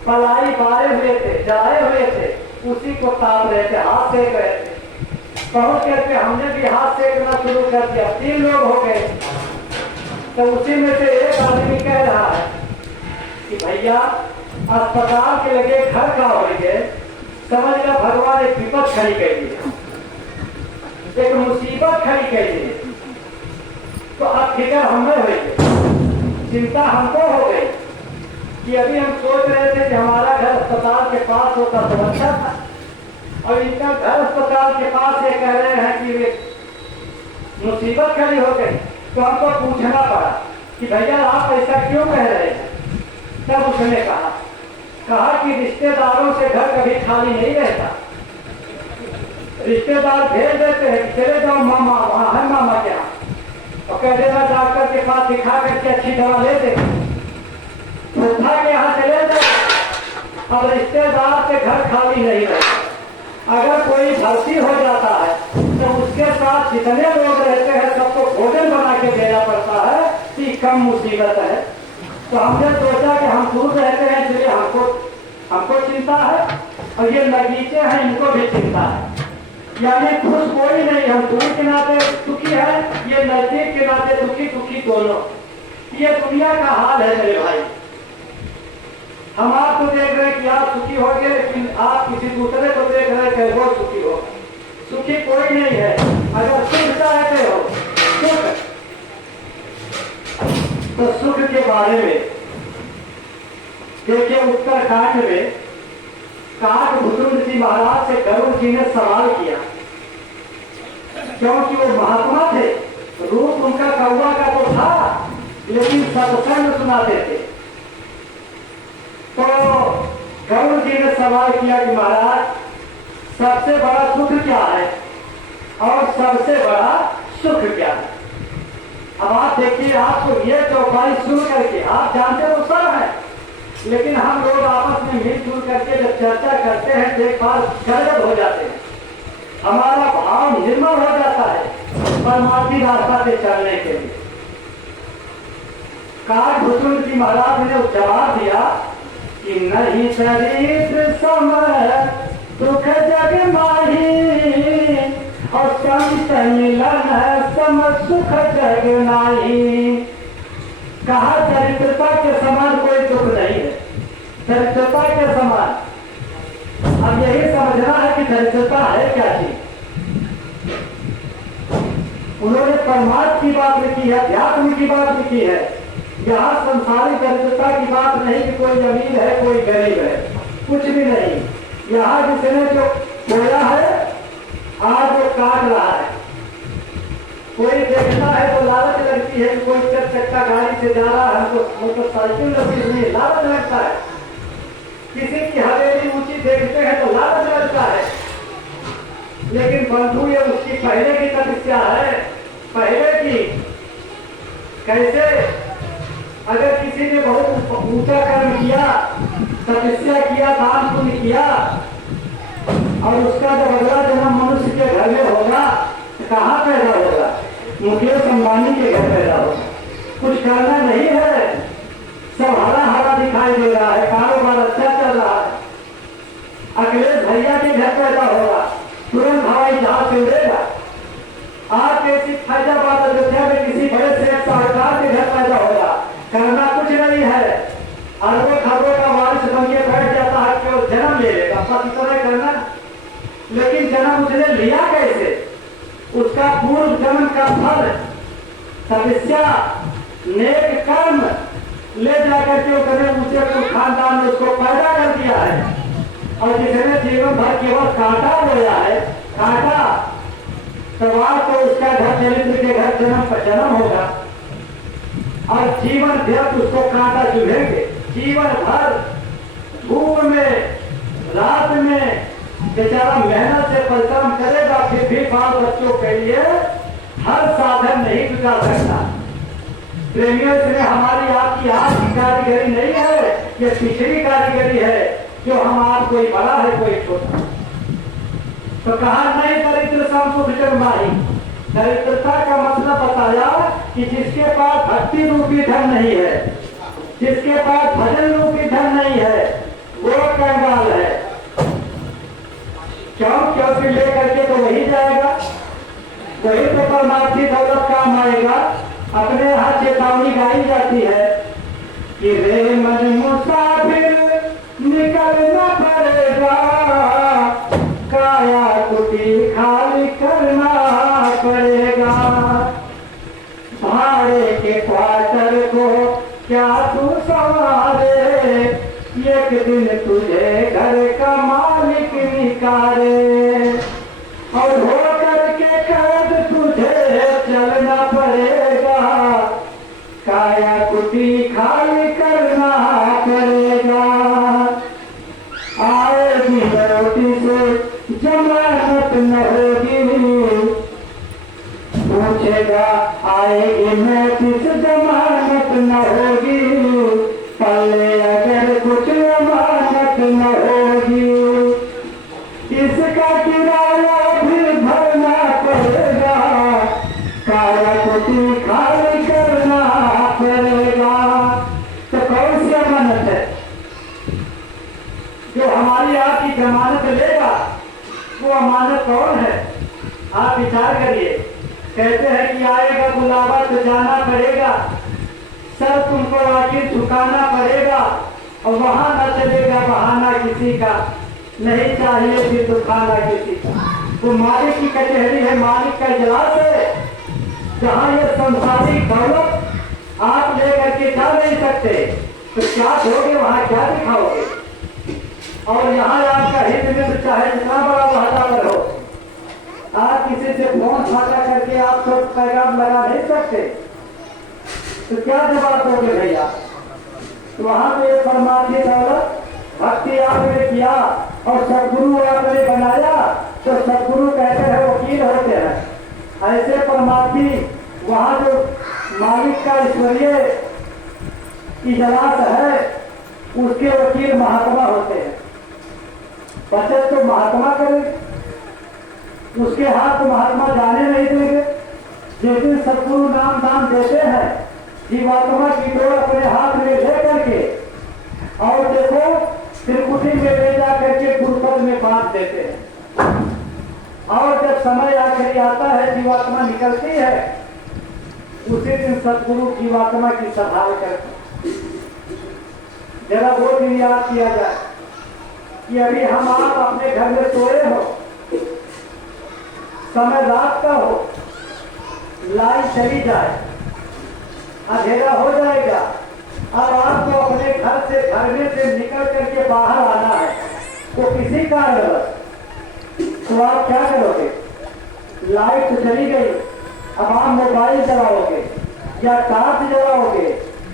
पलाई बारे हुए थे, जलाए हुए थे, उसी को ताप रहे थे, हाथ सेक रहे थे। पहुंच करके हमने भी हाथ सेकना शुरू कर दिया। 3 लोग हो गए। तो उसी में से एक आदमी कह रहा है कि भैया अस्पताल के लगे घर का हो गए, समझ लो भगवान एक विपद खड़ी कर दी, एक मुसीबत खड़ी कर दी। तो अब फिक्र हमें हुई, चिंता हमको हो गई कि अभी हम सोच रहे थे कि हमारा घर अस्पताल के पास होता तो अच्छा था, और इनका घर अस्पताल के पास ये कह रहे हैं कि मुसीबत खड़ी हो गई। तो हमको पूछना पड़ा कि भैया आप ऐसा क्यों कह रहे हैं। तब उसने कहा कि रिश्तेदारों से घर कभी खाली नहीं रहता, रिश्तेदार भेज देते हैं कि चले जाओ मामा, वहां है मामा के यहाँ, और कह देना डॉक्टर के पास दिखा करके अच्छी दवा ले दे, उठा के यहाँ चले जाओ। अब रिश्तेदार से घर खाली नहीं रहता। अगर कोई भर्ती हो जाता है तो उसके साथ जितने लोग रहते हैं सबको भोजन बना के देना पड़ता है, कि कम मुसीबत है। तो हमने सोचा कि हम दूर रहते हैं इसलिए हमको चिंता है, और ये नगीचे हैं इनको भी चिंता है। यानी खुश कोई नहीं, हम दूर के नाते दुखी है, ये नजदीक के नाते दुखी दोनों। ये दुनिया का हाल है मेरे भाई। हम आपको देख रहे हैं कि आप सुखी हो गए, लेकिन आप किसी दूसरे को देख रहे हैं कि वो सुखी हो। सुखी कोई नहीं है। अगर सुख चाहते हो सुख, तो सुख के बारे में देखिए उत्तराखंड में काकभुतुंड जी महाराज से गरुड़ जी ने सवाल किया, क्योंकि वो महात्मा थे, रूप उनका कौवा का तो था, लेकिन सत्संग सुनाते थे। तो गरुड़ जी ने सवाल किया कि महाराज सबसे बड़ा सुख क्या है और सबसे बड़ा सुख क्या है। अब आप देखिए, आपको ये चौपाई सुन करके आप जानते तो सब है, लेकिन हम लोग आपस में मिलजुल करके जब चर्चा करते हैं तो एक बार गदगद हो जाते हैं, हमारा भाव निर्मल हो जाता है परमार्थी रास्ता पे चलने के लिए। काकभुतुंड जी महाराज ने जवाब दिया कि नहीं चरित्र समय दुख जग माही, और संत मिलन सम सुख जग नाही। कहा चरित्रता के समान कोई दुख नहीं है, चरित्रता के समान। अब यही समझना है कि चरित्रता है क्या चीज। परमात्मा की बात लिखी है, अध्यात्म की बात लिखी है। यहाँ संसारिक दरिद्रता की बात नहीं कि कोई अमीर है कोई गरीब है, कुछ भी नहीं। यहाँ जिसने जो बोया है आज वो काट रहा है। कोई देखता है तो लालच लगती है कि कोई 4 चक्का गाड़ी से जा रहा है, हमको मोटरसाइकिल नहीं, लालच लगता है। किसी की हवेली ऊंची देखते हैं तो लालच लगता है। लेकिन बंधु ये उसकी पहले की तपस्या है, पहले की। कैसे? अगर किसी ने बहुत ऊंचा कर्म किया, तपस्या किया, दान पुण्य किया और उसका जब अगला जन्म मनुष्य के घर में होगा तो कहाँ पैदा होगा? मुकेश अंबानी के घर पैदा होगा। कुछ करना नहीं है, सब हरा हरा दिखाई दे रहा है, कारोबार अच्छा चल रहा है। अखिलेश भैया के घर पैदा होगा, तुरंत हवाई जहाज से उड़ेगा। आप ऐसी फैजाबाद अयोध्या में किसी बड़े सेठ साहूकार के घर पैदा होगा, करना कुछ नहीं है, अरबों खरबों का वारिस बन के बैठ जाता है, केवल जन्म ले लेगा, बस इतना करना। लेकिन जन्म उसने लिया कैसे? उसका पूर्व जन्म का फल तपस्या नेक कर्म ले जाकर के उसने ऊंचे खानदान में उसको पैदा कर दिया है। और जिसने जीवन भर केवल कांटा बोया है, कांटा, तो आज तो उसका घर दरिद्र के घर जन्म होगा और जीवन व्यर्थ उसको कांटा चुभेंगे। जीवन भर धूप में रात में बेचारा मेहनत से परिश्रम करेगा, फिर भी बाल बच्चों के लिए हर साधन नहीं जुटा सकता। प्रेमियों, इसमें हमारी आपकी आज की कारीगरी नहीं है, ये पिछड़ी कारीगरी है जो हम आप कोई बड़ा है कोई छोटा। तो कहा नहीं दरिद्र संसुख जन्माही। दरिद्रता का मतलब बताया कि जिसके पास भक्ति रूपी धन नहीं है, जिसके पास भजन रूपी धन नहीं है, वो कंगाल है। क्यों? क्योंकि लेकर के तो वही जाएगा, वही तो परमार्थी दौलत काम आएगा। अपने यहाँ चेतावनी गाई जाती है कि रे मन मुसाफिर निकलना पड़ेगा, काया कुटी खाली करना पड़ेगा। भाड़े के क्वार्टर को क्या तू संवारे, एक दिन तुझे घर का मालिक निकाले और होकर के कैद तुझे चलना पड़ेगा, काया कुटी खाली करना पड़ेगा। आएगी नोटिस जमानत न होगी, पूछेगा आएगी नोटिस जमानत न होगी, पल्ले अगर कुछ अमानत न होगी, इसका किराया भी भरना पड़ेगा, काया कुटी खाली करना पड़ेगा। तो कौन सी अमानत है जो हमारी आपकी जमानत लेगा? वो अमानत कौन है? आप विचार करिए। कहते हैं कि आएगा बुलावा तो जाना पड़ेगा, सर तुमको आखिर झुकाना पड़ेगा और वहां न चलेगा बहाना किसी का, नहीं चाहिए फिर तो खाना किसी का। वो मालिक की कचहरी है, मालिक का इजलास है, जहाँ ये संसारिक दौलत आप लेकर के जा नहीं सकते। तो क्या दोगे वहां, क्या दिखाओगे? और यहाँ आपका हित मित्र चाहे जितना बड़ा वहादार हो, आप किसी से फोन साझा करके आप तो पैगाम लगा नहीं सकते, तो क्या जवाब दोगे भैया? तो वहां पे एक परमार्थी दौलत भक्ति आपने किया और सदगुरु आपने बनाया, तो सदगुरु कहते हैं वकील होते हैं। ऐसे परमार्थी वहां जो मालिक का ईश्वरीय इजलास है उसके वकील महात्मा होते हैं। बचत तो महात्मा करेंगे, उसके हाथ को महात्मा जाने नहीं देंगे। जिस दिन सदगुरु नाम दान देते हैं, जीवात्मा की डोर अपने हाथ में ले करके और देखो त्रिकुटी में ले जा करके गुरुपद में बांध देते हैं। और जब समय आखिरी आता है, जीवात्मा निकलती है, उसी दिन सदगुरु जीवात्मा की संभाल करते। जरा वो दिन याद किया जाए कि अभी हम आप अपने घर में सोए हो, समय रात का हो, लाइट चली जाए, अंधेरा हो जाएगा, अब आपको अपने घर में से निकल करके बाहर आना है तो किसी कारणवश, तो आप क्या करोगे? लाइट तो चली गई, अब आप मोबाइल चलाओगे या टॉर्च जलाओगे,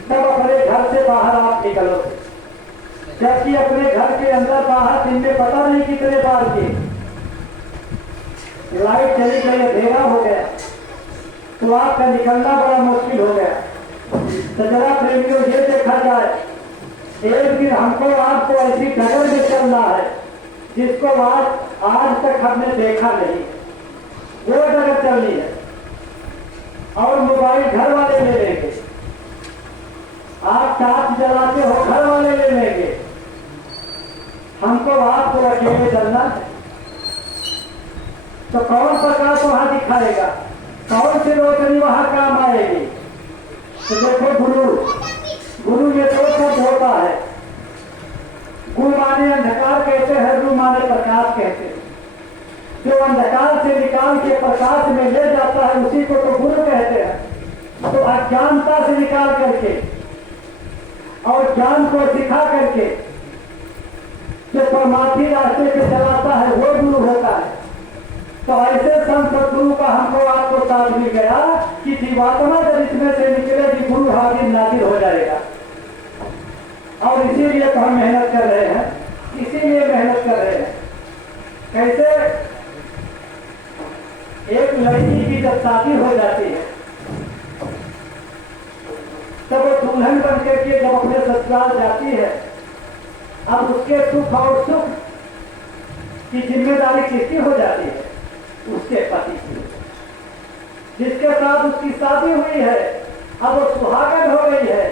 तब अपने घर से बाहर आप निकलोगे। जबकि अपने घर के अंदर बाहर दिन में पता नहीं कितने बार की लाइट चली गई, अंधेरा हो गया, तो आपका निकलना बड़ा मुश्किल हो गया। तो जरा प्रेमियों ये देखा जाए, एक दिन हमको आपको ऐसी डगर में चलना है जिसको आज तक हमने देखा नहीं, वो डगर चलनी है। और मोबाइल घर वाले ले लेंगे, आप टॉर्च जलाते हो घर वाले ले लेंगे, हमको आपको अकेले चलना है। तो कौन प्रकाश वहां दिखाएगा, कौन सी रोशनी वहां काम आएगी? तो देखो गुरु ये दो शब्द होता है, गुरु माने अंधकार कहते हैं, गुरु माने प्रकाश कहते हैं। जो अंधकार से निकाल के प्रकाश में ले जाता है उसी को तो गुरु कहते हैं। तो अज्ञानता से निकाल करके और ज्ञान को सिखा करके जो परमार्थी रास्ते पे चलाता है वो गुरु होता है। तो ऐसे संत सदगुरु का हमको आपको साथ मिल गया कि जीवात्मा जब इसमें से निकलेगी गुरु हाजिर नाजिर हो जाएगा। और इसीलिए तो हम मेहनत कर रहे हैं, इसीलिए मेहनत कर रहे हैं। कैसे? एक लड़की की जब शादी हो जाती है तब वो दुल्हन बन करके जब अपने ससुराल जाती है, अब उसके सुख और सुख की जिम्मेदारी किसकी हो जाती है? उसके पति की, जिसके साथ उसकी शादी हुई है। अब वो सुहागन हो गई है,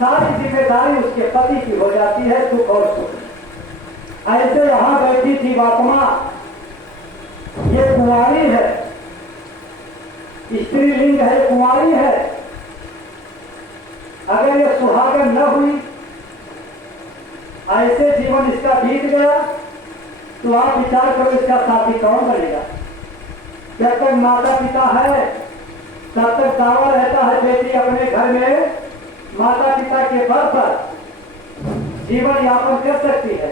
सारी जिम्मेदारी उसके पति की हो जाती है, सुख और सुख। ऐसे यहां बैठी जीवात्मा ये कुंवारी है, स्त्रीलिंग है, कुंवारी है। अगर ये सुहागन न हुई, ऐसे जीवन इसका बीत गया, तो आप विचार करो इसका साथी कौन बनेगा? जब तक माता पिता है तब तक दावा रहता है बेटी अपने घर में माता पिता के बल पर जीवन यापन कर सकती है।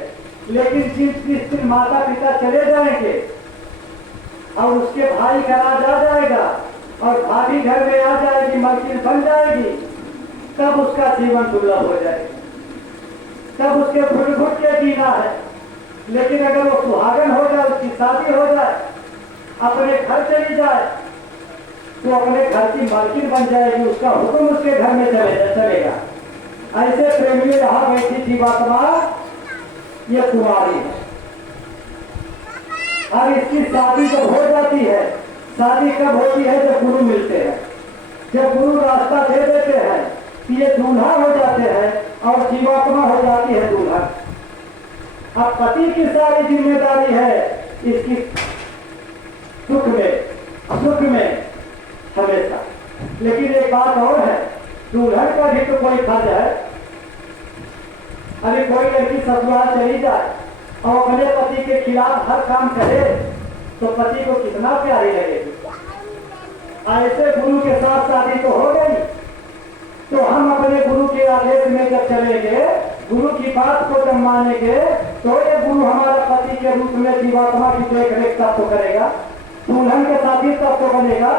लेकिन जिस दिन माता पिता चले जाएंगे और उसके भाई का राज आ जाएगा और भाभी घर में आ जाएगी, मलकिन बन जाएगी, तब उसका जीवन दुर्लभ हो जाएगा, तब उसके घुट घुट के जीना है। लेकिन अगर वो सुहागन हो जाए, उसकी शादी हो जाए, अपने घर चली जाए, तो अपने घर की मालकिन बन जाएगी, उसका हुक्म उसके घर में चलेगा। ऐसे प्रेमी यहाँ बैठी जीवात्मा ये कुमारी है। और इसकी शादी जब हो जाती है, शादी कब होती है? जब गुरु मिलते हैं, जब गुरु रास्ता दे देते हैं कि ये दूल्हा हो जाते हैं और जीवात्मा हो जाती है दूल्हा। अब पति की सारी जिम्मेदारी है इसकी सुख में हमेशा। लेकिन एक बात और है, दुल्हन का भी तो कोई फर्ज है। अरे कोई लड़की ससुराल चली जाए और अपने पति के खिलाफ हर काम करे तो पति को कितना प्यारी लगेगी। ऐसे गुरु के साथ शादी तो हो गई, तो हम अपने गुरु के आदेश में जब चलेंगे, गुरु की बात को जब मानेंगे, तो ये गुरु हमारा पति के रूप में जीवात्मा की देख रेख तब तो करेगा, दुल्हन के साथी तब तो बनेगा।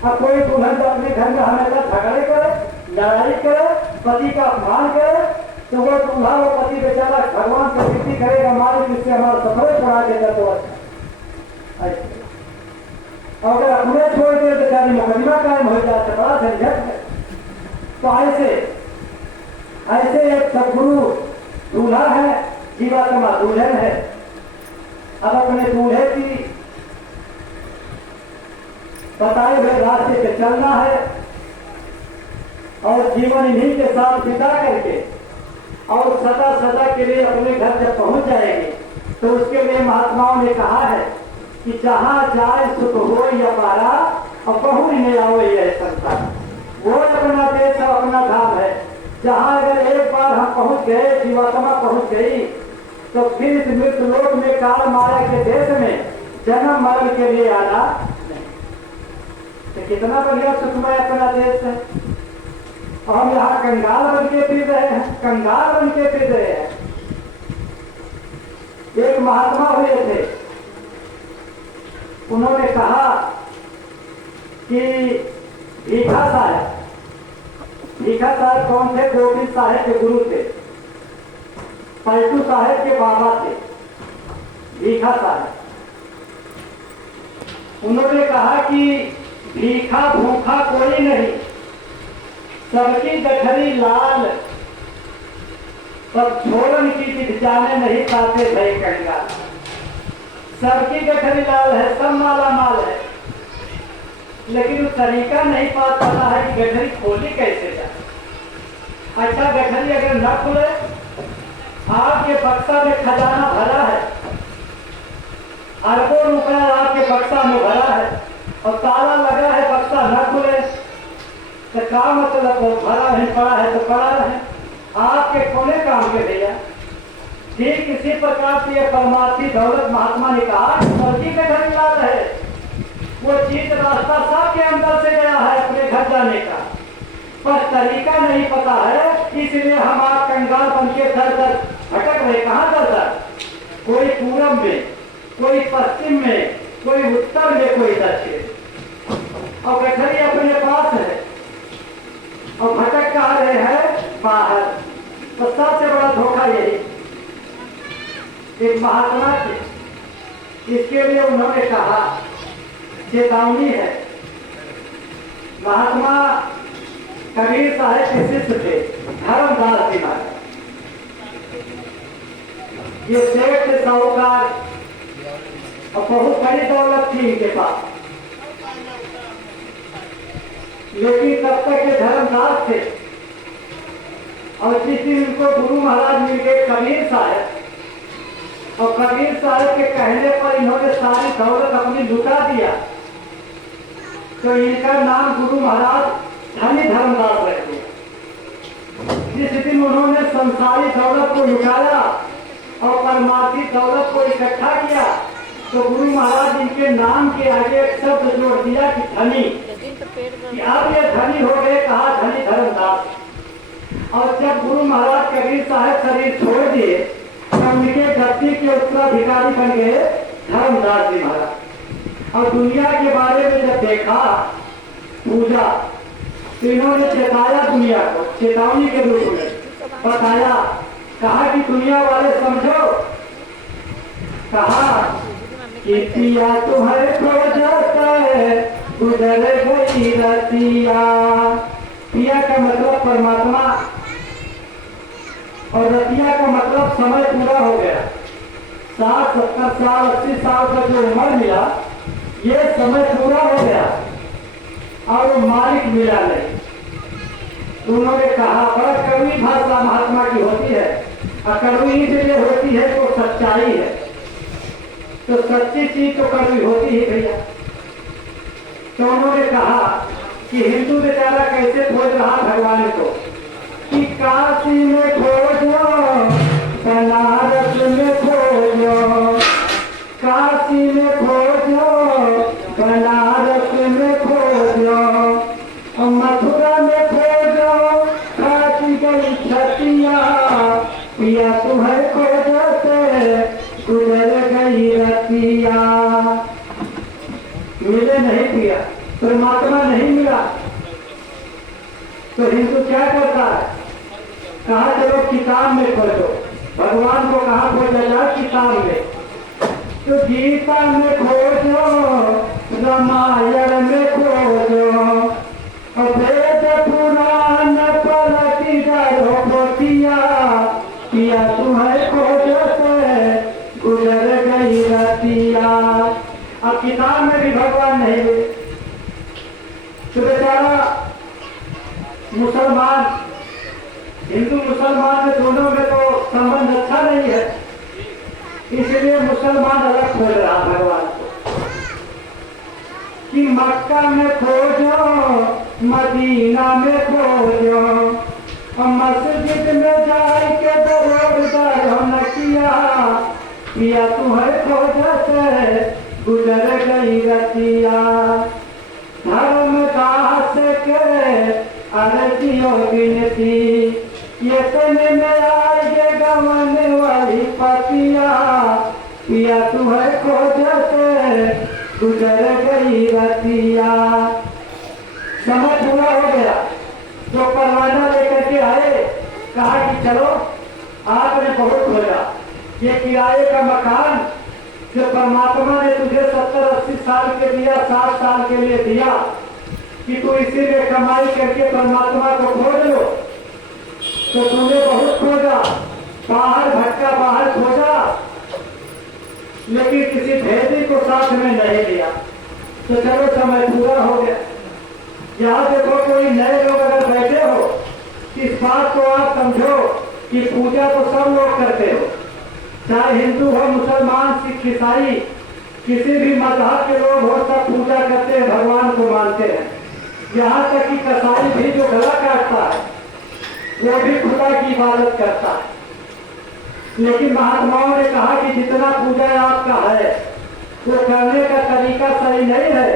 अब कोई दुल्हन तो अपने घर में हमेशा झगड़े करे, लड़ाई करे, पति का अपमान करे, तो वो दूल्हा वो पति बेचारा भगवान से विनती करेगा, मालिक जिससे हमारा सफर छोड़ा देता तो अच्छा। और अगर अपने छोड़ दे तो सारी मुकदमा कायम हो जाता, बड़ा झंझट है। तो ऐसे एक सदगुरु दूल्हा है, जीवात्मा दुल्हन है। अब अपने दूल्हे की बताए हुए रास्ते पे चलना है और जीवन इन्हीं के साथ बिता करके और सदा के लिए अपने घर जब पहुंच जाएंगे, तो उसके लिए महात्माओं ने कहा है कि जहां जाए सुख हो या पारा और कहूं नहीं आओ यह संसार। वो अपना देश और अपना धाम है, जहां अगर एक बार हम पहुंच गए, जीवात्मा पहुंच गई, तो फिर इस मृत्यु लोक में काल माया के देश में जन्म मरण के लिए आना नहीं। तो कितना बढ़िया सुखमय अपना देश है। और हम यहाँ कंगाल बन के फिर रहे हैं, कंगाल बन के फिर रहे हैं। एक महात्मा हुए थे, उन्होंने कहा कि भीखा साहब कौन थे? गोविंद साहब के गुरु थे, पलटू साहब के बाबा थे भीखा साहब। उन्होंने कहा कि भीखा भूखा कोई नहीं, सबकी गठरी लाल, सब छोड़न की दिख जाने नहीं पाते भई कंगाल। सबकी गठरी लाल है, सब माला माल है, लेकिन वो तरीका नहीं पता है कि गठरी खोली कैसे जाए। अच्छा, गठरी अगर न खुले, आपके बक्सा में खजाना भरा है, अरबों रुपया आपके बक्सा में भरा है और ताला लगा है, बक्सा न खुले तो क्या मतलब? भरा है, पड़ा है तो पड़ा है, आपके कोने काम के भैया। ठीक इसी प्रकार से परमार्थी दौलत महात्मा ने कहा सबकी गठरी लाल है, वो चीज रास्ता सबके अंदर से गया है अपने घर जाने का, पर तरीका नहीं पता है, इसलिए हम आप कंगाल बन के दर दर भटक रहे। कहाँ दर दर? कोई पूरब में, कोई पश्चिम में, कोई उत्तर में, कोई दक्षिण, और गठरी अपने पास है और भटक कहाँ रहे हैं? बाहर। तो सबसे बड़ा धोखा यही। एक महात्मा थे, इसके लिए उन्होंने कहा, चेतावनी है। महात्मा कबीर साहब के शिष्य थे, धर्मदास जी महाराज। ये सेठ थे, साहूकार, और बहुत बड़ी दौलत थी इनके पास, लेकिन तब तक ये धर्मदास थे। और जिस दिन उनको गुरु महाराज मिल गए कबीर साहब, और कबीर साहब के कहने पर इन्होंने सारी दौलत अपनी लुटा दिया, तो इनका नाम गुरु महाराज धनी धर्मदास रख दिया। जिस दिन उन्होंने संसारी दौलत को लुटाया और परमार्थी दौलत को इकट्ठा किया, तो गुरु महाराज इनके नाम के आगे एक शब्द जोड़ दिया कि धनी, कि अब ये धनी हो गए। कहा धनी धर्मदास। और जब गुरु महाराज कबीर साहब शरीर छोड़ दिए, तब उनके गद्दी के उत्तराधिकारी बन गए धर्मदास जी महाराज। और दुनिया के बारे में जब देखा, पूजा, तो इन्होंने चेताया दुनिया को, चेतावनी के रूप में बताया। कहा कि दुनिया वाले समझो, कहा कि पिया तुम्हारे खो जाता है, गुजर गई रतिया। पिया का मतलब परमात्मा, और रतिया का मतलब समय पूरा हो गया। 60, 70 साल, 80 साल का जो उम्र मिला, ये समय पूरा हो गया और वो मालिक मिला नहीं। उन्होंने कहा, बड़ा कड़वी भाषा महात्मा की होती है, और कड़वी इसलिए होती है तो सच्चाई है, तो सच्ची चीज तो कड़वी होती ही भैया। तो उन्होंने कहा कि हिंदू बेचारा कैसे खोज रहा भगवान को, कि काशी में खोजो, बनारस में खोजो, काशी में खोजो, बनारस में खोजो, और मथुरा में खोजो, काशी गई छतिया। पिया तुम्हें खोजते गुजर गई रतिया। मिले नहीं पिया, परमात्मा नहीं मिला, तो हिंदू क्या करता है? कहा चलो किताब में खोजो, भगवान को कहा खोजा जाए? किताब में। तो गीता में खोजो, रामायण में खोजो, और वेद पुराण पलटी जाओ पोतिया। पिया तुम्हें खोजते गुजर गई रतिया। अब किताब में भी भगवान नहीं मिले, तो बेचारा मुसलमान, हिंदू मुसलमान में दोनों में तो संबंध अच्छा नहीं है, इसलिए मुसलमान अलग खोज रहा भगवान को, कि मक्का में खोजो, मदीना में खोजो, और मस्जिद में जाए के दरोदार न किया। पिया तुम्हें खोजते गुजर गई रतिया। धर्म करियो विनती, ये तने में आए गवन वाली पतिया, पिया तुम्हें खोजते गुजर गई रतिया। समय पूरा हो गया, जो परवाना लेकर के आए कहा कि चलो आपने बहुत खोजा, ये किराए का मकान जो परमात्मा ने तुझे 70-80 साल के दिया, 60 साल के लिए दिया कि तू इसी में कमाई करके परमात्मा को खोज लो, तो तूने बहुत खोजा, बाहर भटका, बाहर खोजा, लेकिन किसी भेदी को साथ में नहीं लिया। तो चलो समय पूरा हो गया। यहाँ देखो कोई नए लोग अगर बैठे हो, इस बात को आप समझो कि पूजा तो सब लोग करते हो, चाहे हिंदू हो, मुसलमान, सिख, ईसाई, किसी भी मजहब के लोग हो, सब पूजा करते हैं, भगवान को मानते हैं। यहाँ तक कि कसाई भी जो गला काटता है वो भी खुदा की इबादत करता है। लेकिन महात्माओं ने कहा कि जितना पूजा आपका है वो करने का तरीका सही नहीं है,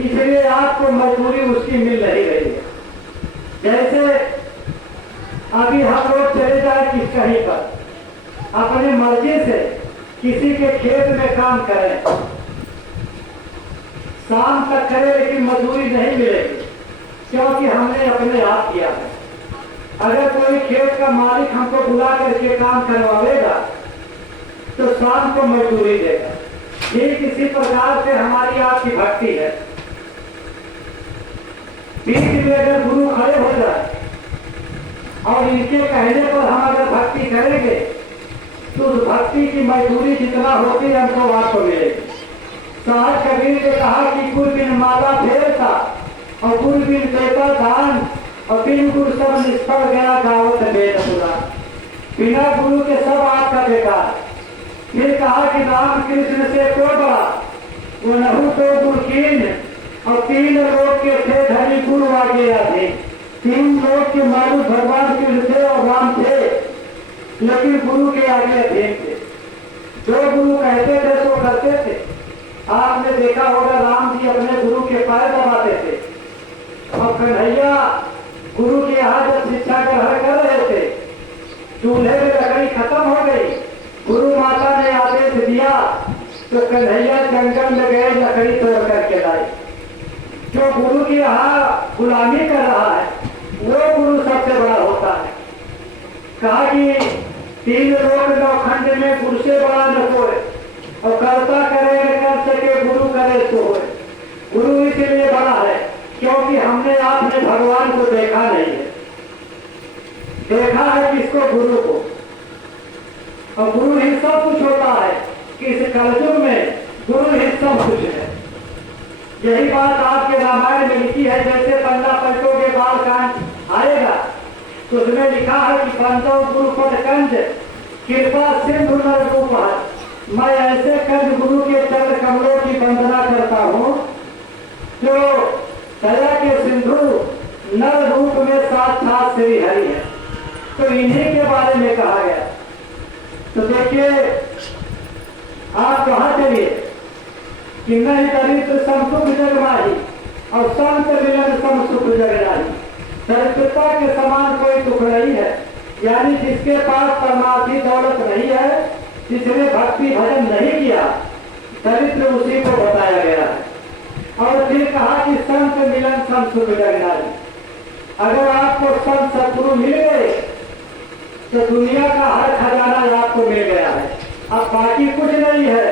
इसलिए आपको मजदूरी उसकी मिल नहीं रही है। जैसे अभी हम लोग चले जाए किस कहीं पर, अपने मर्जी से किसी के खेत में काम करें, शाम तक करें, लेकिन मजदूरी नहीं मिलेगी, क्योंकि हमने अपने आप किया है। अगर कोई खेत का मालिक हमको बुला करके काम करवाएगा तो शाम को मजदूरी देगा। ठीक इसी प्रकार से हमारी आपकी भक्ति है। बीच में अगर गुरु खड़े हो जाए और इनके कहने पर हम अगर भक्ति करेंगे तो उस भक्ति की मजदूरी जितना होती है हमको आपको मिलेगी। साहब कबीर ने कहा कि गुरु बिन माला फेरता और गुरु बिन देता दान, और बिन गुरु सब निष्फल गया गावत वेद पुराण। बिना गुरु के सब आपका बेकार। फिर कहा कि राम कृष्ण से को बड़ा वो नहु तो गुरकीन, और 3 लोग के थे धनी गुरु आगे आधे। 3 लोग के मालूम भगवान कृष्ण थे और राम थे, लेकिन गुरु के आगे अधीन थे। जो गुरु कहते थे सो करते थे। आपने देखा होगा राम जी अपने गुरु के पैर दबाते थे, और कन्हैया गुरु के यहाँ जब शिक्षा ग्रहण कर रहे थे, चूल्हे में लकड़ी खत्म हो गई, गुरु माता ने आदेश दिया तो कन्हैया जंगल में गए, लकड़ी तोड़ करके लाए। जो गुरु के यहाँ गुलामी कर रहा है वो गुरु सबसे बड़ा होता है। कहा कि 3 लोग नौखंड में गुरु से बड़ा न कोई, और कर्ता करे न कर सके गुरु करे सो होए। गुरु इसलिए बड़ा है क्योंकि हमने आपने भगवान को देखा नहीं है, देखा है किसको? गुरु को। और गुरु ही सब कुछ होता है कि इस कलयुग में गुरु ही सब कुछ है। यही बात आपके रामायण में लिखी है। जैसे 15 पलटों के बाल कांड आएगा तो उसमें लिखा है कि बंदो गुरु पद कंज कृपा सिंधु नर रूप है। मैं ऐसे कंज गुरु के चरण कमलों की वंदना करता हूँ जो दया के सिंधु नर रूप में साक्षात श्री हरि है। तो इन्हीं के बारे में कहा गया। तो देखिए आप कहा चलिए कि नहीं दरिद्र सम सुख जग माही, और संत मिलन सम सुख जग नाही। दरिद्रता के समान कोई सुख नहीं है, यानी जिसके पास परमार्थी दौलत नहीं है, जिसने भक्ति भजन नहीं किया, दरिद्र उसी को बताया गया है। और फिर कहा कि संत मिलन सम सुख जग नाही। अगर आपको संत सदगुरु मिल गए तो दुनिया का हर खजाना आपको मिल गया है। अब बाकी कुछ नहीं है।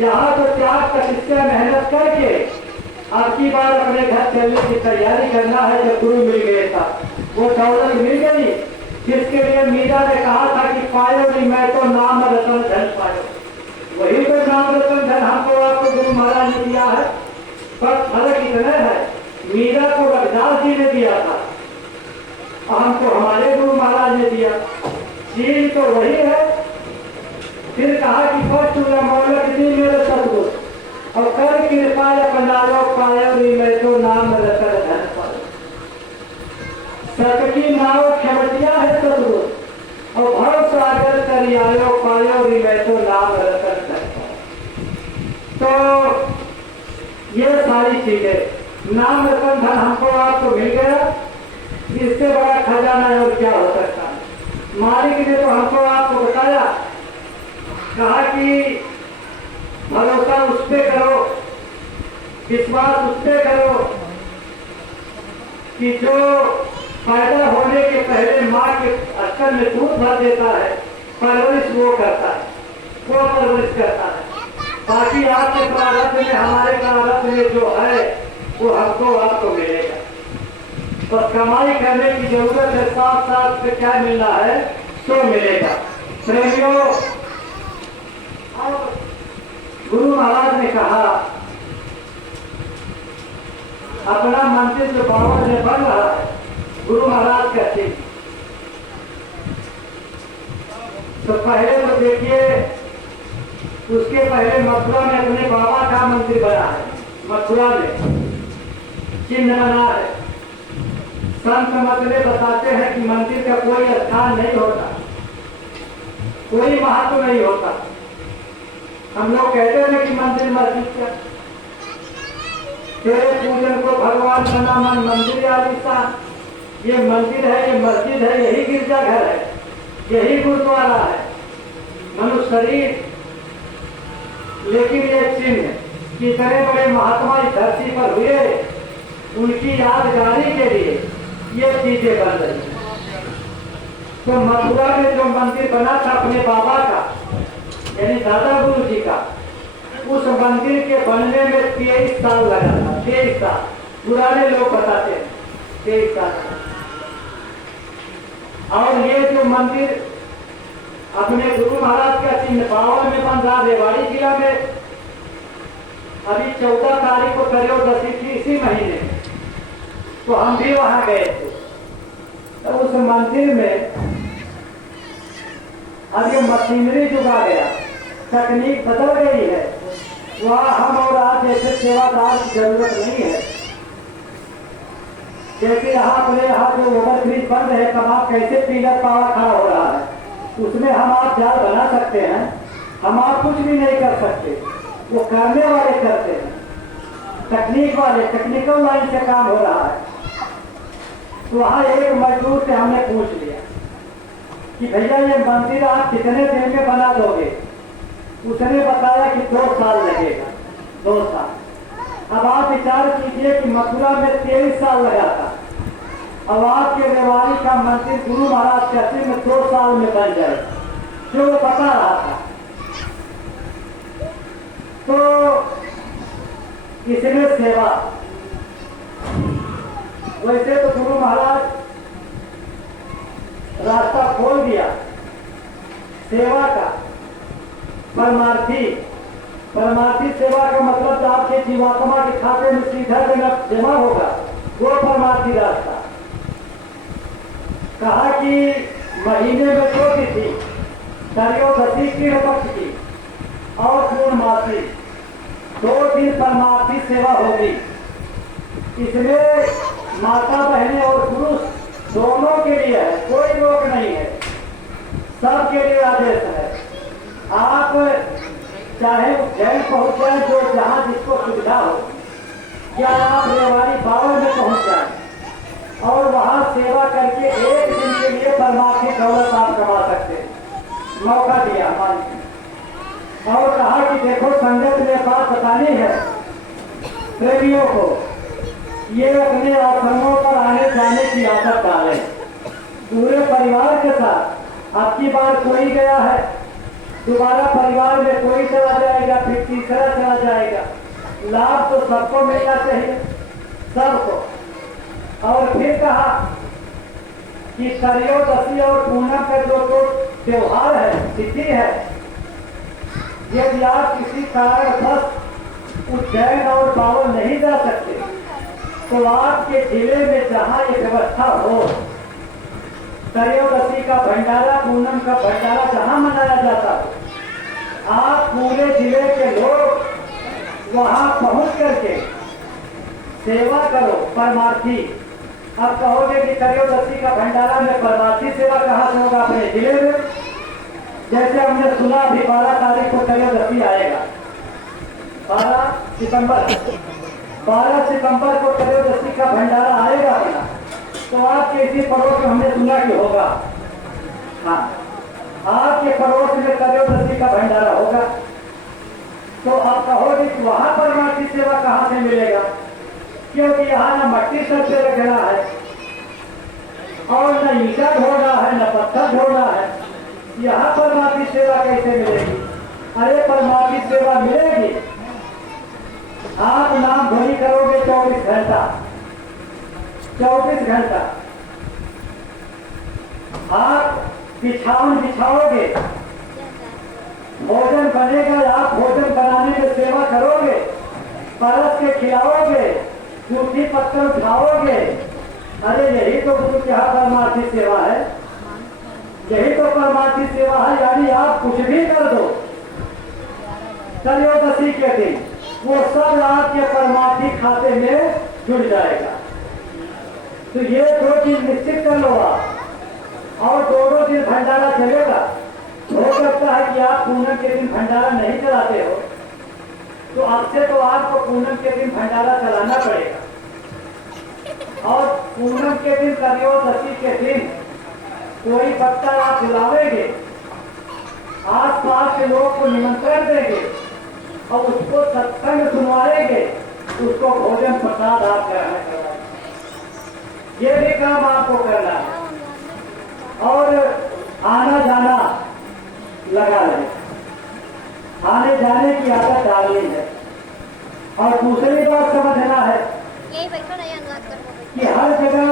यहाँ तो त्याग तपस्या मेहनत करके आपकी बार अपने घर चलने की तैयारी करना है। जब गुरु मिल गए था वो दौलत मिल गई जिसके लिए मीरा ने कहा था कि पायो नहीं मैं तो नाम रतन धन पायो। वही तो नाम रतन धन हमको आपको गुरु महाराज ने दिया है। बस फर्क इतना है, मीरा को रविदास जी ने दिया था और हमको हमारे गुरु महाराज ने दिया। चीज तो वही है। फिर कहा कि फर्स्ट मौलक जी मेरे सतगुरु, और कर कृपा अपनालो पायो मैं तो नाम रतन धन पायो। सबकी नाव खेवटिया है सतगुरु, और भव सागर करियायो पायो मैं तो नाम रतन धन पायो। तो ये सारी चीजें नाम रतन धन हमको आपको मिल गया। इससे बड़ा खजाना और क्या हो सकता है। मालिक ने तो हमको आपको बताया, कहा कि भरोसा उस पे करो, विश्वास उस पे करो कि जो पैदा होने के पहले माँ के अस्तर में दूध भर देता है, परवरिश वो करता है, वो परवरिश करता है। बाकी आपके प्रारब्ध में, हमारे प्रारब्ध में जो है वो हमको आपको मिलेगा। तो कमाई करने की जरूरत है, साथ साथ में क्या मिलना है तो मिलेगा। प्रेमियों, और गुरु महाराज ने कहा अपना मंदिर जो बावन में बन रहा है, गुरु महाराज कहते हैं, तो पहले तो देखिए, उसके पहले मथुरा में अपने बाबा का मंदिर बना है, मथुरा में चिन्ह बना है। संत मतले बताते हैं कि मंदिर का कोई स्थान नहीं होता, कोई महत्व नहीं होता। हम लोग कहते हैं कि मंदिर मस्जिद का, तेरे पूजन को भगवान बना मन मंदिर आलिशान। ये मंदिर है, ये मस्जिद है, यही गिरजाघर है, यही गुरुद्वारा है, मनुष्य शरीर। लेकिन ये चिन्ह कि इतने बड़े महात्मा इस धरती पर हुए, उनकी यादगारी के लिए ये चीजें बन रही हैं। तो मथुरा में जो मंदिर बना था अपने बाबा का, यानी दादा गुरु जी का, उस मंदिर के बनने में 23 साल लगा था। 23 साल, पुराने लोग बताते हैं 23 साल। और ये जो मंदिर अपने गुरु महाराज का चिन्ह 52 में बन रहा, रेवाड़ी जिला में। अभी 14 तारीख को त्रयोदशी थी इसी महीने, तो हम भी वहां गए थे। तो उस मंदिर में अब ये मशीनरी जुगा गया, तकनीक बदल गई है। वहाँ हम और आज जैसे सेवादार की जरूरत नहीं है। जैसे यहाँ अपने यहाँ जो ओवर ब्रिज बन रहे, तब आप कैसे पिलर पावा खड़ा हो रहा है, उसमें हम आप जाल बना सकते हैं, हम आप कुछ भी नहीं कर सकते, वो करने वाले करते हैं, तकनीक वाले, टेक्निकल लाइन से काम हो रहा है। तो वहाँ एक मजदूर से हमने पूछ लिया कि भैया ये मंदिर आप कितने दिन में बना दोगे? उसने बताया कि 2 साल लगेगा, 2 साल। अब आप विचार कीजिए कि मथुरा में 23 साल लगा था, अब आपके रेवाड़ी का मंदिर गुरु महाराज कहते में 2 साल में बन जाए, जो वो बता रहा था। तो इसमें सेवा, वैसे तो गुरु महाराज रास्ता खोल दिया सेवा का। परमार्थी सेवा का मतलब आपके जीवात्मा के खाते में सीधा जमा होगा, वो परमार्थी रास्ता। कहा कि महीने में 2 तिथि, त्रयोदशी कृष्ण पक्ष की और पूर्णमासी, 2 दिन परमार्थी सेवा होगी। इसमें माता बहनें और पुरुष दोनों के लिए है, कोई रोक नहीं है, सबके लिए आदेश है। आप चाहे उज्जैन पहुंच जाए, जो जहां जिसको सुविधा हो, या आप रेवाड़ी 52 में पहुंच जाए और वहां सेवा करके 1 दिन के लिए परमार्थी दौलत आप कमा सकते हैं। मौका दिया मालिक ने और कहा कि देखो संगत में बात बतानी है प्रेमियों को, ये अपने आश्रमों पर आने जाने की आदत डालें पूरे परिवार के साथ। आपकी बार कोई गया है, दोबारा परिवार में कोई चला जाएगा, फिर तीसरा चला जाएगा। लाभ तो सबको मिलना चाहिए, सबको। और फिर कहा कि त्रयोदशी और पूनम का जो त्योहार है, तिथि है, यदि आप किसी कारणवश उज्जैन और बावन नहीं जा सकते, तो आपके जिले में जहाँ ये व्यवस्था हो, त्रयोदशी का भंडारा, पूनम का भंडारा जहाँ मनाया जाता हो, आप पूरे जिले के लोग वहाँ पहुँच करके सेवा करो परमार्थी। अब कहोगे कि त्रयोदशी का भंडारा में परमार्थी सेवा कहाँ से होगा? अपने जिले में। जैसे हमने सुना अभी 12 तारीख को त्रयोदशी आएगा, 12 सितंबर को त्रयोदशी का भंडारा आएगा अपना। तो आपके इसी पड़ोस में हमने सुना कि होगा। हाँ, आपके पड़ोस में त्रयोदशी का भंडारा होगा। तो आप कहोगे कि वहां परमार्थी सेवा कहाँ से मिलेगा, क्योंकि यहाँ न मट्टी सबसे रखना है और न ईटा ढोना है न पत्थर ढोना है। यहाँ परमार्थी सेवा कैसे मिलेगी? अरे परमार्थी सेवा मिलेगी, आप नाम ध्वनि करोगे 24 घंटा, 24 घंटा। आप बिछावन बिछाओगे, भोजन बनेगा, आप भोजन बनाने में सेवा करोगे, परस के खिलाओगे, जूठी पत्थर उठाओगे। अरे यही तो गुरु की परमार्थी सेवा है, यही तो परमार्थी सेवा है। यानी आप कुछ भी कर दो त्रयोदशी के दिन, वो सब आपके परमार्थी खाते में जुड़ जाएगा। तो ये 2 चीज निश्चित कर लो आप। और 2 दिन भंडारा चलेगा। हो सकता है कि आप पूनम के दिन भंडारा नहीं चलाते हो, तो अब से तो आपको पूनम के दिन भंडारा चलाना पड़ेगा। और पूनम के दिन त्रयोदशी के दिन कोई बच्चा आप बुलावेंगे, आस पास के लोग को निमंत्रण देंगे और उसको सत्संग सुनवाएंगे, उसको भोजन प्रसाद आप ग्रहण करवाएंगे। ये भी काम आपको करना है। और आना जाना लगा ले, आने जाने की आदत डालनी है। और दूसरी बात समझना है कि हर जगह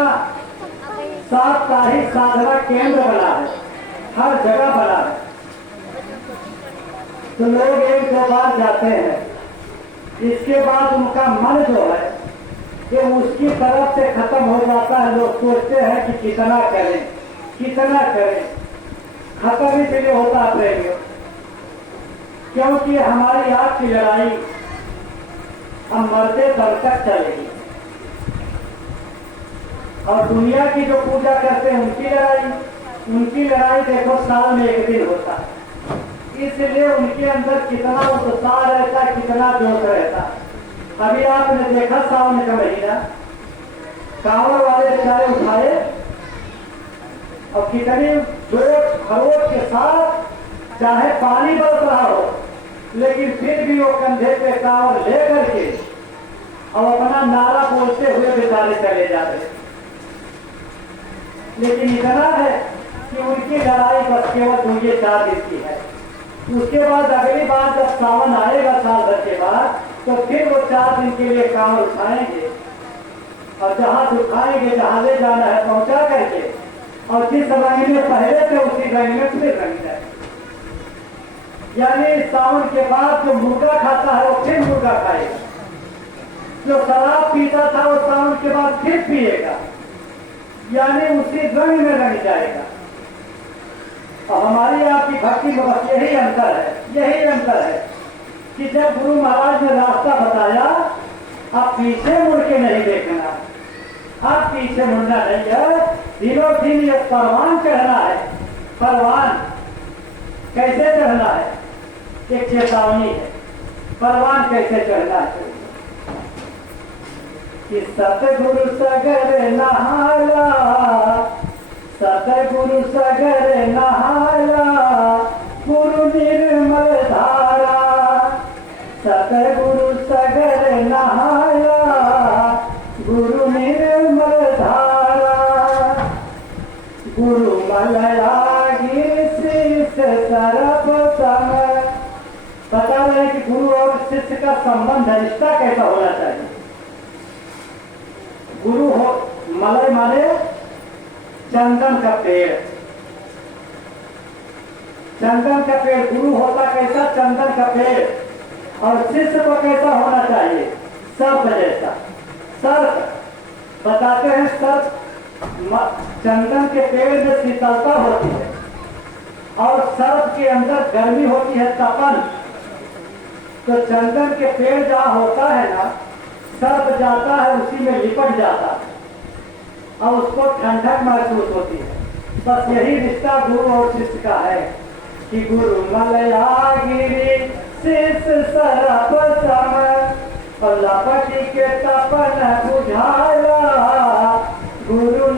साप्ताहिक साधना केंद्र बना है, हर जगह बना है। तो लोग 1-2 बार जाते हैं, इसके बाद उनका मन जो है कि उसकी तरफ से खत्म हो जाता है। लोग सोचते हैं कि कितना करें, कितना करें, खत्म इसलिए होता प्रेमियों क्योंकि हमारी आज की लड़ाई हम मरते दम तक चलेगी। और दुनिया की जो पूजा करते हैं उनकी लड़ाई देखो साल में 1 दिन होता है। इसलिए उनके अंदर कितना उत्साह रहता है, कितना जोश रहता है। अभी आपने देखा सावन का महीना, कांवड़ वाले चाय उठाए और कितनी जोश खरोश के साथ, चाहे पानी बरस रहा हो, लेकिन फिर भी वो कंधे पे कांवड़ लेकर के और अपना नारा बोलते हुए बेचारे चले जाते। लेकिन इतना है कि उनकी लड़ाई बस केवल 2-4 दिन की है। उसके बाद अगली बार जब सावन आएगा साल भर के बाद, तो फिर वो 4 दिन के लिए कांवड़ उठाएंगे और जहां से उठाएंगे, जहां ले जाना है पहुंचा करके, और जिस रंग में पहले थे उसी रंग में फिर रंग जाए। यानी सावन के बाद जो मुर्गा खाता है वो फिर मुर्गा खाएगा, जो शराब पीता था वो सावन के बाद फिर पिएगा, यानी उसी रंग में रंग जाएगा। और हमारी आपकी भक्ति में बस यही अंतर है, यही अंतर है कि जब गुरु महाराज ने रास्ता बताया, आप पीछे मुड़ के नहीं देखना, आप पीछे मुड़ना नहीं है, दिनों दिन ये परवान चढ़ना है। परवान कैसे चढ़ना है? एक चेतावनी है, परवान कैसे चढ़ना है कि सतगुरु सगर नहाला, सतगुरु सगर नहाला, गुरु निर्मल धारा, सतगुरु सगर नहाला, गुरु निर्मल धारा, गुरु मलयागी शीश सरब सम। बता रहे कि गुरु और शिष्य का संबंध, रिश्ता कैसा होना चाहिए। गुरु हो मलय माने चंदन का पेड़, चंदन का पेड़ गुरु होता कैसा? चंदन का पेड़। और शिष्य को कैसा होना चाहिए? सर्प जैसा। सर्प बताते हैं, सर्प चंदन के पेड़ में शीतलता होती है और सर्प के अंदर गर्मी होती है, तपन। तो चंदन के पेड़ जहाँ होता है ना, सर्प जाता है उसी में लिपट जाता है और उसको ठंडक महसूस होती है। बस यही रिश्ता गुरु और शिष्य का है कि गुरु मलयागिरी शिष्य सरप सम, और लपटी के तपन बुझाया, गुरु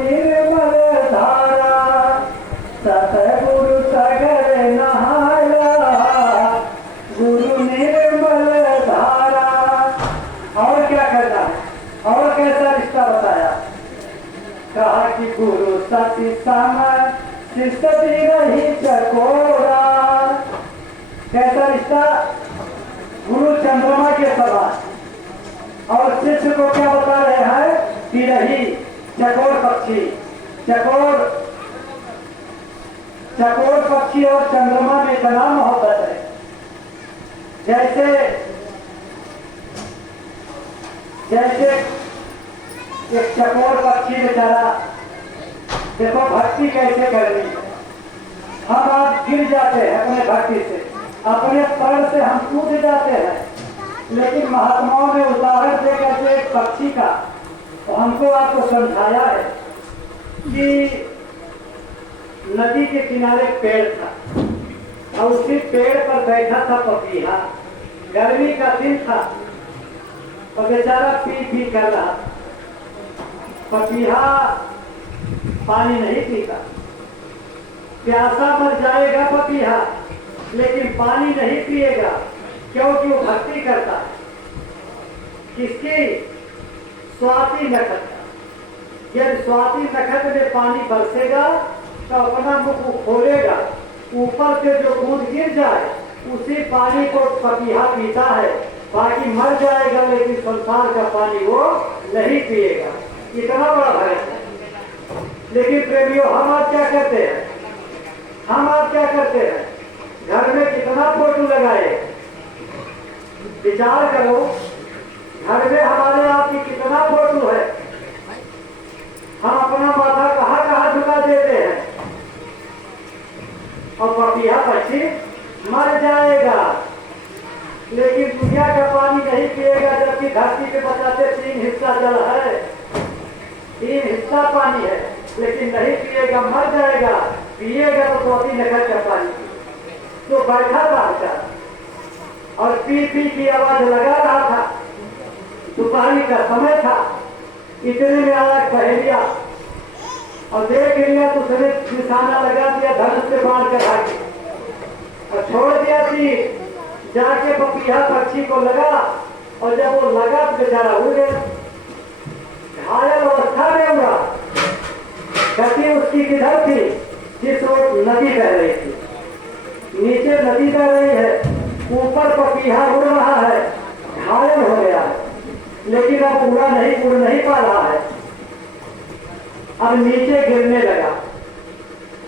सती सम सिसती रही चकोरा। कैसा रिश्ता? गुरु चंद्रमा के समान और शिष्य को क्या बता रहे हैं कि रही चकोर पक्षी। चकोर पक्षी और चंद्रमा में इतना मोहब्बत है। जैसे एक चकोर पक्षी बेचारा, देखो भक्ति कैसे करनी है। हम आप गिर जाते हैं अपने भक्ति से, अपने पैर से हम टूट जाते हैं, लेकिन महात्माओं ने उदाहरण देकर के एक पक्षी का तो हमको आपको समझाया है कि नदी के किनारे पेड़ था और उसी पेड़ पर बैठा था पपीहा। गर्मी का दिन था और बेचारा पी कर रहा। पपीहा पानी नहीं पीता, प्यासा मर जाएगा पपीहा, लेकिन पानी नहीं पिएगा क्योंकि वो भक्ति करता है। किसकी? स्वाति नक्षत्र। यदि स्वाति नक्षत्र में पानी बरसेगा तो अपना मुख खोलेगा, ऊपर से जो बूंद गिर जाए उसी पानी को पपीहा पीता है, बाकी मर जाएगा लेकिन संसार का पानी वो नहीं पिएगा। इतना बड़ा भक्त है। लेकिन प्रेमियों, हम आप क्या करते हैं? घर में कितना फोटो लगाए, विचार करो। घर में हमारे आपकी कितना फोटो है, हम अपना माथा कहाँ झुका देते हैं। और पपीहा पक्षी मर जाएगा लेकिन दुनिया का पानी नहीं पिएगा, जबकि धरती पे बताते 3 हिस्सा जल है, 3 हिस्सा पानी है, लेकिन नहीं पिएगा, मर जाएगा। पिएगा तो स्वाति नक्षत्र का पानी। तो बैठा था बेचारा और पी की आवाज लगा रहा था। दोपहर का समय था। इतने में आया पहेलिया और देख लिया तो उसने निशाना लगा दिया, धनुष से बांध कर भागी और छोड़ दिया तीर। जाके पपीहा पक्षी को लगा और जब वो लगा तो बेचारा उड़ गया, घायल अवस्था में उड़ा। गति उसकी किधर थी? जिस ओर नदी बह रही थी। नीचे नदी बह रही है, ऊपर पपीहा उड़ रहा है, घायल हो गया है, लेकिन अब उड़ नहीं पा रहा है। अब नीचे गिरने लगा।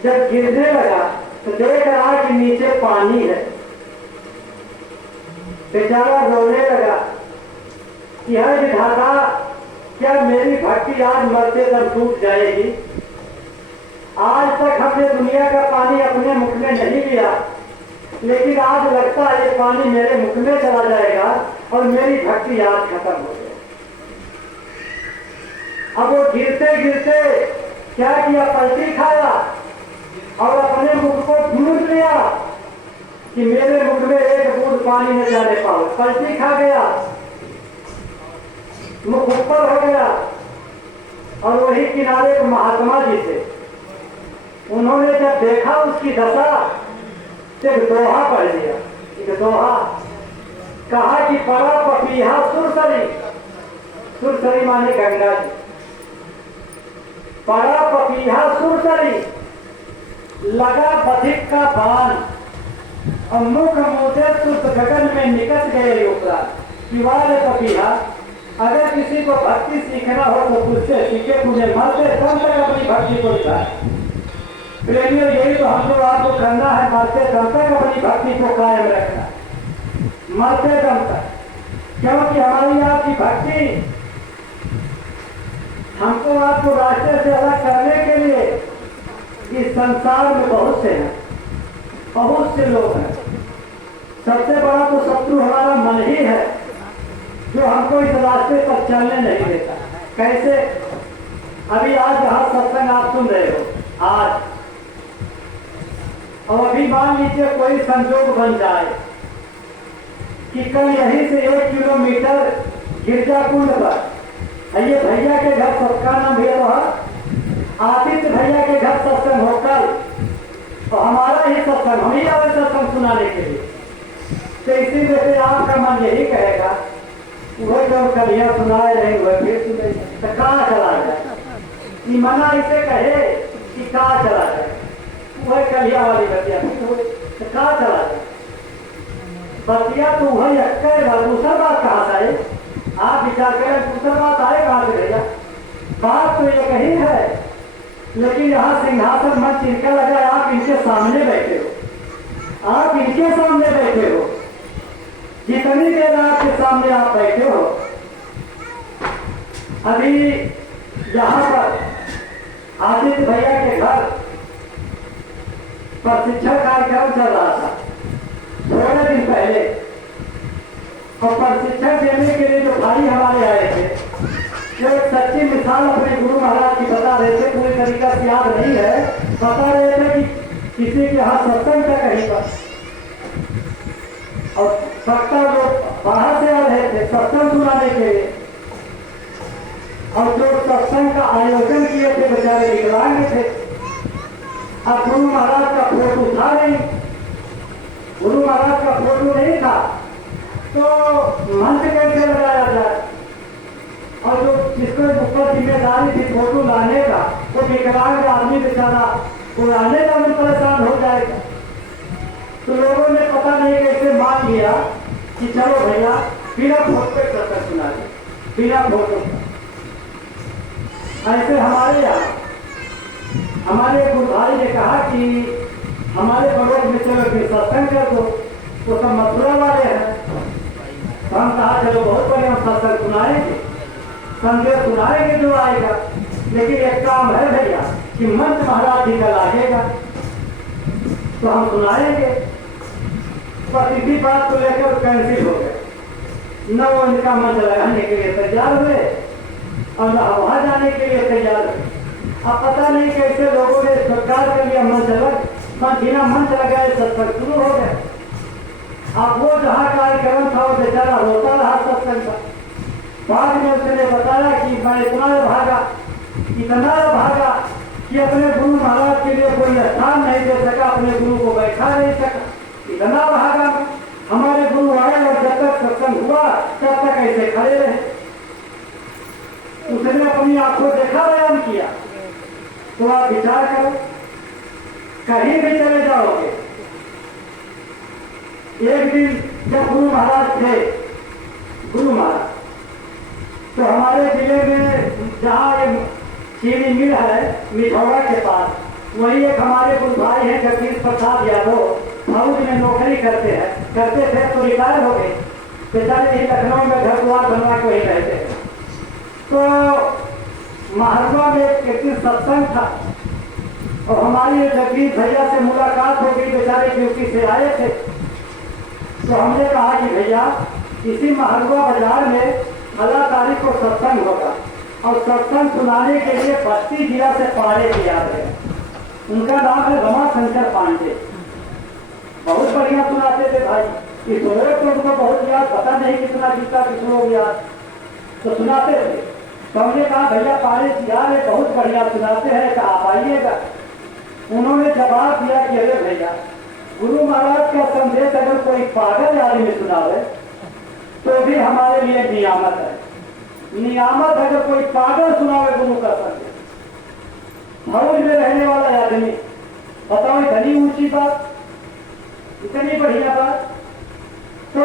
जब गिरने लगा तो देख रहा कि नीचे पानी है। बेचारा रोने लगा कि है विधाता, क्या मेरी भक्ति आज मरते दम टूट जाएगी? आज तक हमने दुनिया का पानी अपने मुख में नहीं लिया, लेकिन आज लगता है ये पानी मेरे मुख में चला जाएगा और मेरी भक्ति आज खत्म हो गई। अब वो गिरते गिरते क्या किया? पलटी खाया और अपने मुख को ढूंढ लिया कि मेरे मुख में एक बूंद पानी न जाने पाओ। पलटी खा गया, मुख ऊपर हो गया। और वही किनारे एक महात्मा जी थे, उन्होंने जब देखा उसकी दशा, सिर्फ दोहा पढ़ लिया। एक दोहा कहा कि पड़ा पपीहा सुरसरी, सुरसरी माने गंगा जी। पड़ा पपीहा सुरसरी, लगा बधिक का बाण और मुख मुझे तुर्त गगन में निकट गए ऊपरा। शिवाले पपीहा, अगर किसी को भक्ति सीखना हो तो तुझसे सीखे, तुझे मरते दम तक अपनी भक्ति को दिखाए। प्रेमियों, यही तो हमको आपको करना है, मरते दम तक अपनी भक्ति को कायम रखना, मरते दम तक। क्योंकि हमारी आपकी भक्ति हमको आपको रास्ते से अलग करने के लिए इस संसार में बहुत से हैं, बहुत से लोग हैं। सबसे बड़ा तो शत्रु हमारा मन ही है, जो हमको इस रास्ते पर चलने नहीं देता। कैसे? अभी आज जहां सत्संग आप सुन रहे हो आज, और अभी मान लीजिए कोई संजोग बन जाए कि कल यहीं से 1 किलोमीटर गिरजा कुंड पर ये भैया के घर सबका नाम भैया रहा, आदित्य भैया के घर सत्संग हो कल, तो हमारा ही सत्संग, हम ही आए सत्संग सुनाने के लिए। तो इसी वजह से आपका मन यही कहेगा वह जब कलियां सुनाए रहे वह फिर सुने, तो कहाँ चला जाए? मना इसे कहे कहाँ चला जाए, वही कलिया वाली बतिया तो कहाँ चला जाए बतिया तो वही अक्कर बात। दूसरा बात कहाँ से आए, आप विचार करें दूसरा बात आए कहाँ से भैया। बात तो एक ही है, लेकिन यहाँ सिंहासन मंच इनका लगा, आप इनके सामने बैठे हो, आप इनके सामने बैठे हो, जितनी देर आपके सामने आप बैठे हो। अभी यहाँ पर आदित्य भैया के घर प्रशिक्षण कार्यक्रम चल रहा था थोड़े दिन पहले, और प्रशिक्षण देने के लिए जो भाई हमारे आए थे वो एक सच्ची मिसाल अपने गुरु महाराज की बता रहे थे। पूरी तरीका से याद नहीं है, बता रहे थे कि किसी के यहाँ सत्संग था कहीं पर, और वक्ता लोग बाहर से आ रहे थे सत्संग सुनाने के लिए, और जो सत्संग का आयोजन किए थे बेचारे विकलांग थे। अब गुरु महाराज का फोटो था नहीं, गुरु महाराज का फोटो नहीं था, तो मंच कैसे लगाया जाए। और जो जिसको ऊपर जिम्मेदारी थी फोटो लाने का, वो विकलांग आदमी बेचारा वो लाने का भी परेशान हो जाएगा। तो लोगों ने पता नहीं कैसे मान लिया कि चलो भैया बिना फोटो पे सत्संग सुना दे, बिना फोटो। ऐसे हमारे यहाँ हमारे गुरु भाई ने कहा कि हमारे पड़ोस में चलो फिर सत्संग कर दो, वो सब मथुरा वाले हैं। तो हम कहा चलो बहुत बढ़िया सत्संग सुनाएंगे, संदेश सुनाएंगे जो आएगा, लेकिन एक काम है भैया कि मंच महाराज जी का लागेगा तो हम सुनाएंगे। बस इसी बात को लेकर कैंसिल हो गए, न वो इनका मंच लगाने के लिए तैयार हुए और न वहां जाने के लिए तैयार हुए। अब पता नहीं कैसे लोगों ने सरकार के लिए मंच बिना मंच लगाए सत्संग शुरू हो गए। अब वो जहाँ कार्यक्रम था वो बेचारा होता रहा सत्संग का। बाद में उसने बताया कि मैं इतना भागा कि अपने गुरु महाराज के लिए कोई स्थान नहीं दे सका, अपने गुरु को बैठा नहीं सका, इतना भागा। हमारे गुरु आए और जब तक सत्संग हुआ तब तक ऐसे खड़े रहे। उसने अपनी आंखों देखा, बयान किया। तो आप विचार करो, कहीं भी चले जाओगे। एक दिन जब गुरु महाराज थे, गुरु महाराज तो हमारे जिले में जहाँ एक चीनी मिल है मिठौड़ा के पास, वही एक हमारे गुरु भाई हैं जगदीश प्रसाद यादव, फौज में नौकरी करते थे तो रिटायर हो गए। बेचारे ही लखनऊ में घर द्वार बनवा के वही रहते हैं। तो महात्मा में एक दिन सत्संग था और हमारी जगदीश भैया से मुलाकात हो गई, बेचारे ड्यूटी से आए थे। तो हमने कहा कि भैया इसी महात्मा बाजार में 18 तारीख को सत्संग होगा और सत्संग सुनाने के लिए बस्ती जिला से पारे की याद है। उनका नाम है रमाशंकर पांडे, बहुत बढ़िया सुनाते थे भाई। इस ओर तो उनको बहुत याद, पता नहीं कितना जीता किस लोग याद, तो सुनाते थे। तो हमने कहा भैया पारे की याद है, बहुत बढ़िया सुनाते हैं, तो आप आइएगा। उन्होंने जवाब दिया कि अरे भैया गुरु महाराज का संदेश अगर कोई पागल आदमी सुनावे तो भी हमारे लिए नियामत है। नियामत अगर कोई पागल सुनावे गुरु का संदेश, फौज में रहने वाला आदमी, बताओ इतनी ऊंची बात, इतनी बढ़िया बात। तो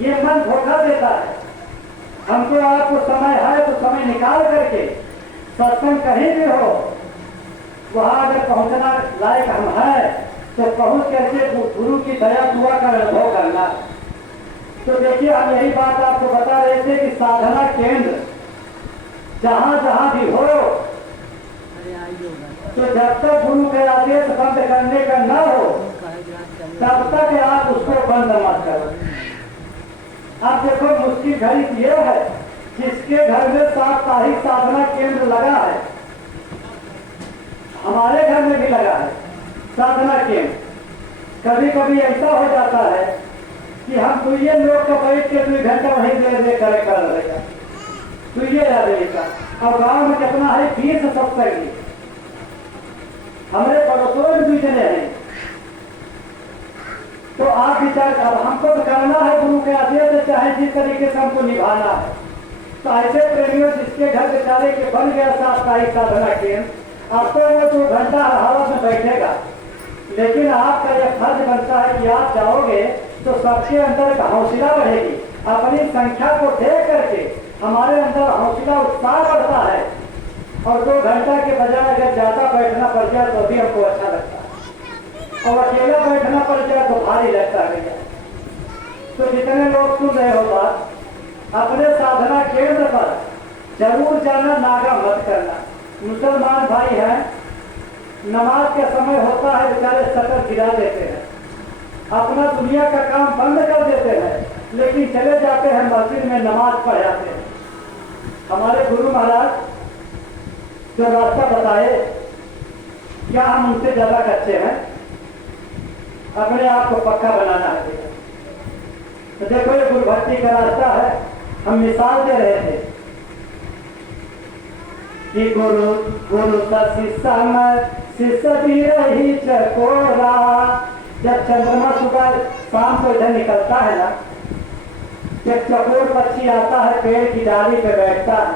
ये मन धोखा देता है हमको। आपको समय है तो समय निकाल करके सत्संग कहीं भी हो वहां अगर पहुंचना लायक हम है तो पहुंच करके गुरु की दया दुआ का अनुभव करना। तो देखिए हम यही बात आपको बता रहे थे कि साधना केंद्र जहां जहां भी हो तो जब तक गुरु के आदेश बंद करने का न हो तब तक आप उसको बंद मत करो। आप देखो मुश्किल घड़ी ये है जिसके घर में साप्ताहिक साधना केंद्र लगा है, हमारे घर में भी लगा है साधना केंद्र। कभी कभी ऐसा हो जाता है कि हम दुइये लोग का बैठ के 2 घंटा वहीं दे कर रहेगा, दुइये आदमी का। और गांव में कितना है 20 सत्संगी, हमारे पड़ोसों में 2 जने हैं। तो आप विचार कर, हमको तो करना है गुरु के आदेश से, चाहे जिस तरीके से हमको निभाना है। तो ऐसे प्रेमियों जिसके घर बेचारे के बन गया साप्ताहिक साधना केंद्र, अब तो वो 2 घंटा हवा में बैठेगा, लेकिन आपका यह फर्ज बनता है कि आप जाओगे तो सबके अंदर एक हौसला बढ़ेगी। अपनी संख्या को देख करके हमारे अंदर हौसला उत्साह बढ़ता है, और 2 घंटा के बजाय अगर ज्यादा बैठना पड़ जाए तो भी हमको अच्छा लगता है, और अकेला बैठना पड़ जाए तो भारी लगता है भैया। तो जितने लोग सुन रहे हो बात, अपने साधना केंद्र पर जरूर जाना, नागा मत करना। मुसलमान भाई हैं, नमाज का समय होता है बेचारे शटर गिरा देते हैं, अपना दुनिया का काम बंद कर देते हैं, लेकिन चले जाते हैं मस्जिद में नमाज पढ़ जाते हैं। हमारे गुरु महाराज जो रास्ता बताए, क्या हम उनसे ज्यादा कच्चे हैं? अपने आप को पक्का बनाना है। तो देखो ये गुरु भक्ति का रास्ता है, हम मिसाल दे रहे थे कि गुरु गुरु शिष्य भी रही चकोरा। जब चंद्रमा सुबह शाम को इधर निकलता है ना, जब चकोर पक्षी आता है पेड़ की डाली पे बैठता है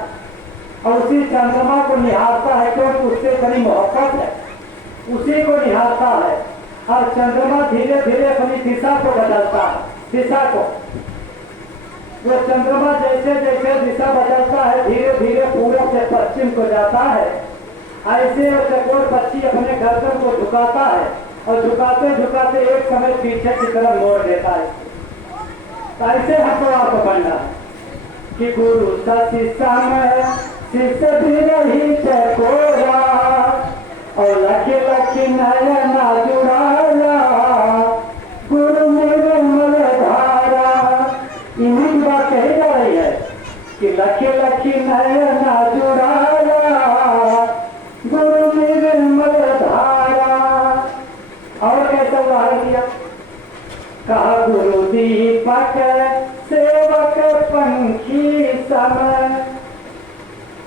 और उसी चंद्रमा को निहारता है, क्योंकि उससे बड़ी मोहब्बत है, उसी को निहारता है। और चंद्रमा धीरे धीरे अपनी दिशा को बदलता है, दिशा को। वो चंद्रमा जैसे जैसे दिशा बदलता है, धीरे धीरे पूरब से पश्चिम को जाता है। ऐसे वो चकोर पक्षी अपने गर्दन को झुकाता है, और झुकाते झुकाते एक समय पीछे की तरफ मोड़ देता है। तो ऐसे हमको आपको बनना है कि गुरु शिष्य भी रही चकोरा, और लखी लखी नयना जुड़ाया, गुरु निर्मल धारा। इन्हीं की बात कही जा रही है कि लखी लखी नयना जुड़ाया, गुरु निर्मल धारा। और कैसा उदाहरण दिया, कहा गुरु दीपक सेवक पंखी समय।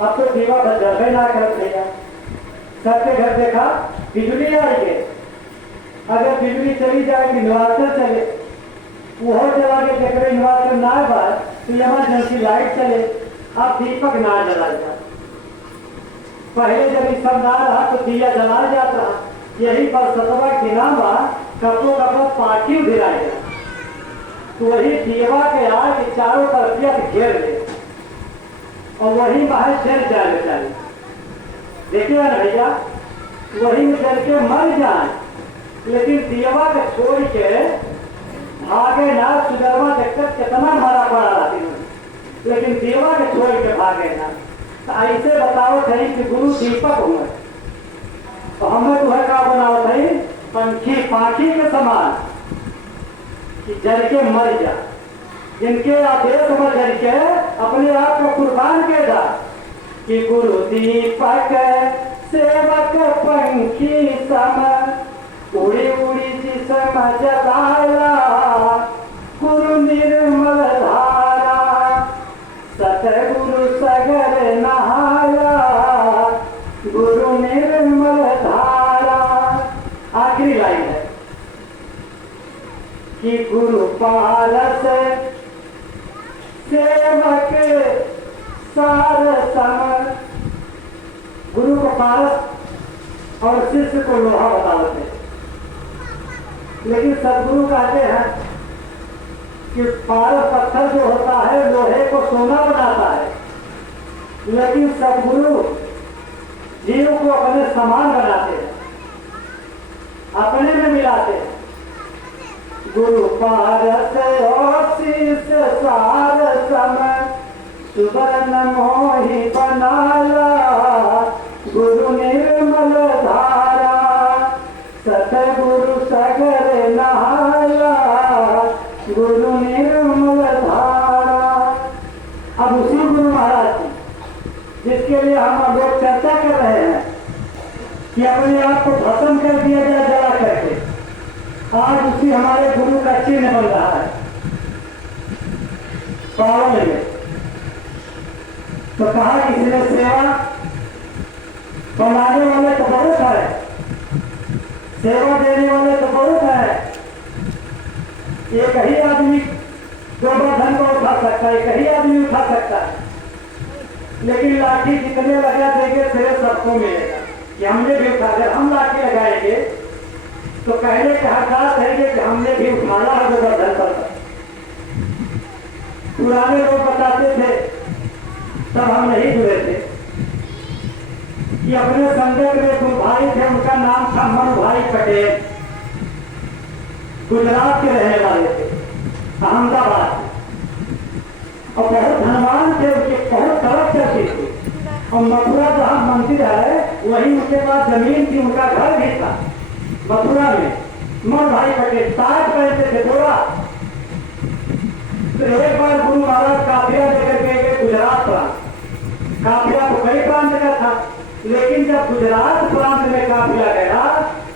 अब तो दीवा बदल ना कर देगा। सबके घर देखा बिजली आई है, अगर बिजली चली जाएगी इन्वर्टर चले, वो जला के देख रहे इन्वर्टर ना बात तो इमरजेंसी लाइट चले। अब दीपक ना जला जाए, पहले जब ये सब ना रहा तो दिया जला जाता। यही पर सतवा की नाम कपो कपो पार्टी भिराएगा, तो वही दीवा के आग चारों तरफ घेर ले, और वही बाहर जल जाए बेचारे। देखिए ना भैया, वही में जल के मर जाए, लेकिन दीवा के छोड़ के भागे ना। सुधरवा देखकर कितना मारा पड़ा रहती है, लेकिन दीवा के छोड़ के भागे ना। तो ऐसे बताओ सही कि गुरु दीपक हुए, तो हमें तुम्हें क्या बनाओ सही, पंखी पाखी के समान कि जल के मर जा, जिनके आदेश में जल के अपने आप को कुर्बान के दा। कि गुरु दीपक सेवक पंखी सम, उड़ी उड़ी जिसम जलाया, गुरु निर्मल धारा। सतगुरु सगर नहाया, गुरु निर्मल धारा। आखिरी लाइन है कि गुरु पारस सेवक सार सम। गुरु को पारस और शिष्य को लोहा बता देते, लेकिन सदगुरु कहते हैं कि पारस पत्थर जो होता है लोहे को सोना बनाता है, लेकिन सदगुरु जीव को अपने समान बनाते हैं, अपने में मिलाते हैं। गुरु पारस और शिष्य सार सम, सुवर्ण मोहि बनाया, गुरु निर्मल धारा। सतगुरु सगर नहाया, गुरु निर्मल धारा। अब उसी गुरु महाराज जी जिसके लिए हम लोग चर्चा कर रहे हैं कि अपने आप को भस्म कर दिया जाए जला करके, आज उसी हमारे गुरु का चिन्ह बन रहा है पावन में। तो कहा इसलिए सेवा बनाने वाले तो बहुत है, सेवा देने वाले तो बहुत है। एक ही आदमी गोवर्धन को उठा सकता है, एक ही आदमी उठा सकता है, लेकिन लाठी जितने लगा देंगे श्रेय सबको मिलेगा। कि हमने भी उठा, अगर हम लाके लगाएंगे तो कहने का हकदार रहेंगे कि हमने भी उठाना है गोवर्धन पर्वत। पुराने लोग बताते थे, तब हम नहीं जुड़े थे, कि अपने संगत में दो भाई थे, उनका नाम था मनु भाई पटेल, गुजरात के रहने वाले थे, अहमदाबाद, और बहुत धनवान थे, उनके बहुत तरफ चलती थी। और मथुरा जहाँ मंदिर है वहीं उनके पास जमीन थी, उनका घर भी था मथुरा में। मनु भाई पटेल ताज पहनते थे थोड़ा। तो एक बार गुरु महाराज काफिला लेकर के गए गुजरात प्रांत। काफिला तो कई प्रांत का था, लेकिन जब गुजरात प्रांत में काफिला गया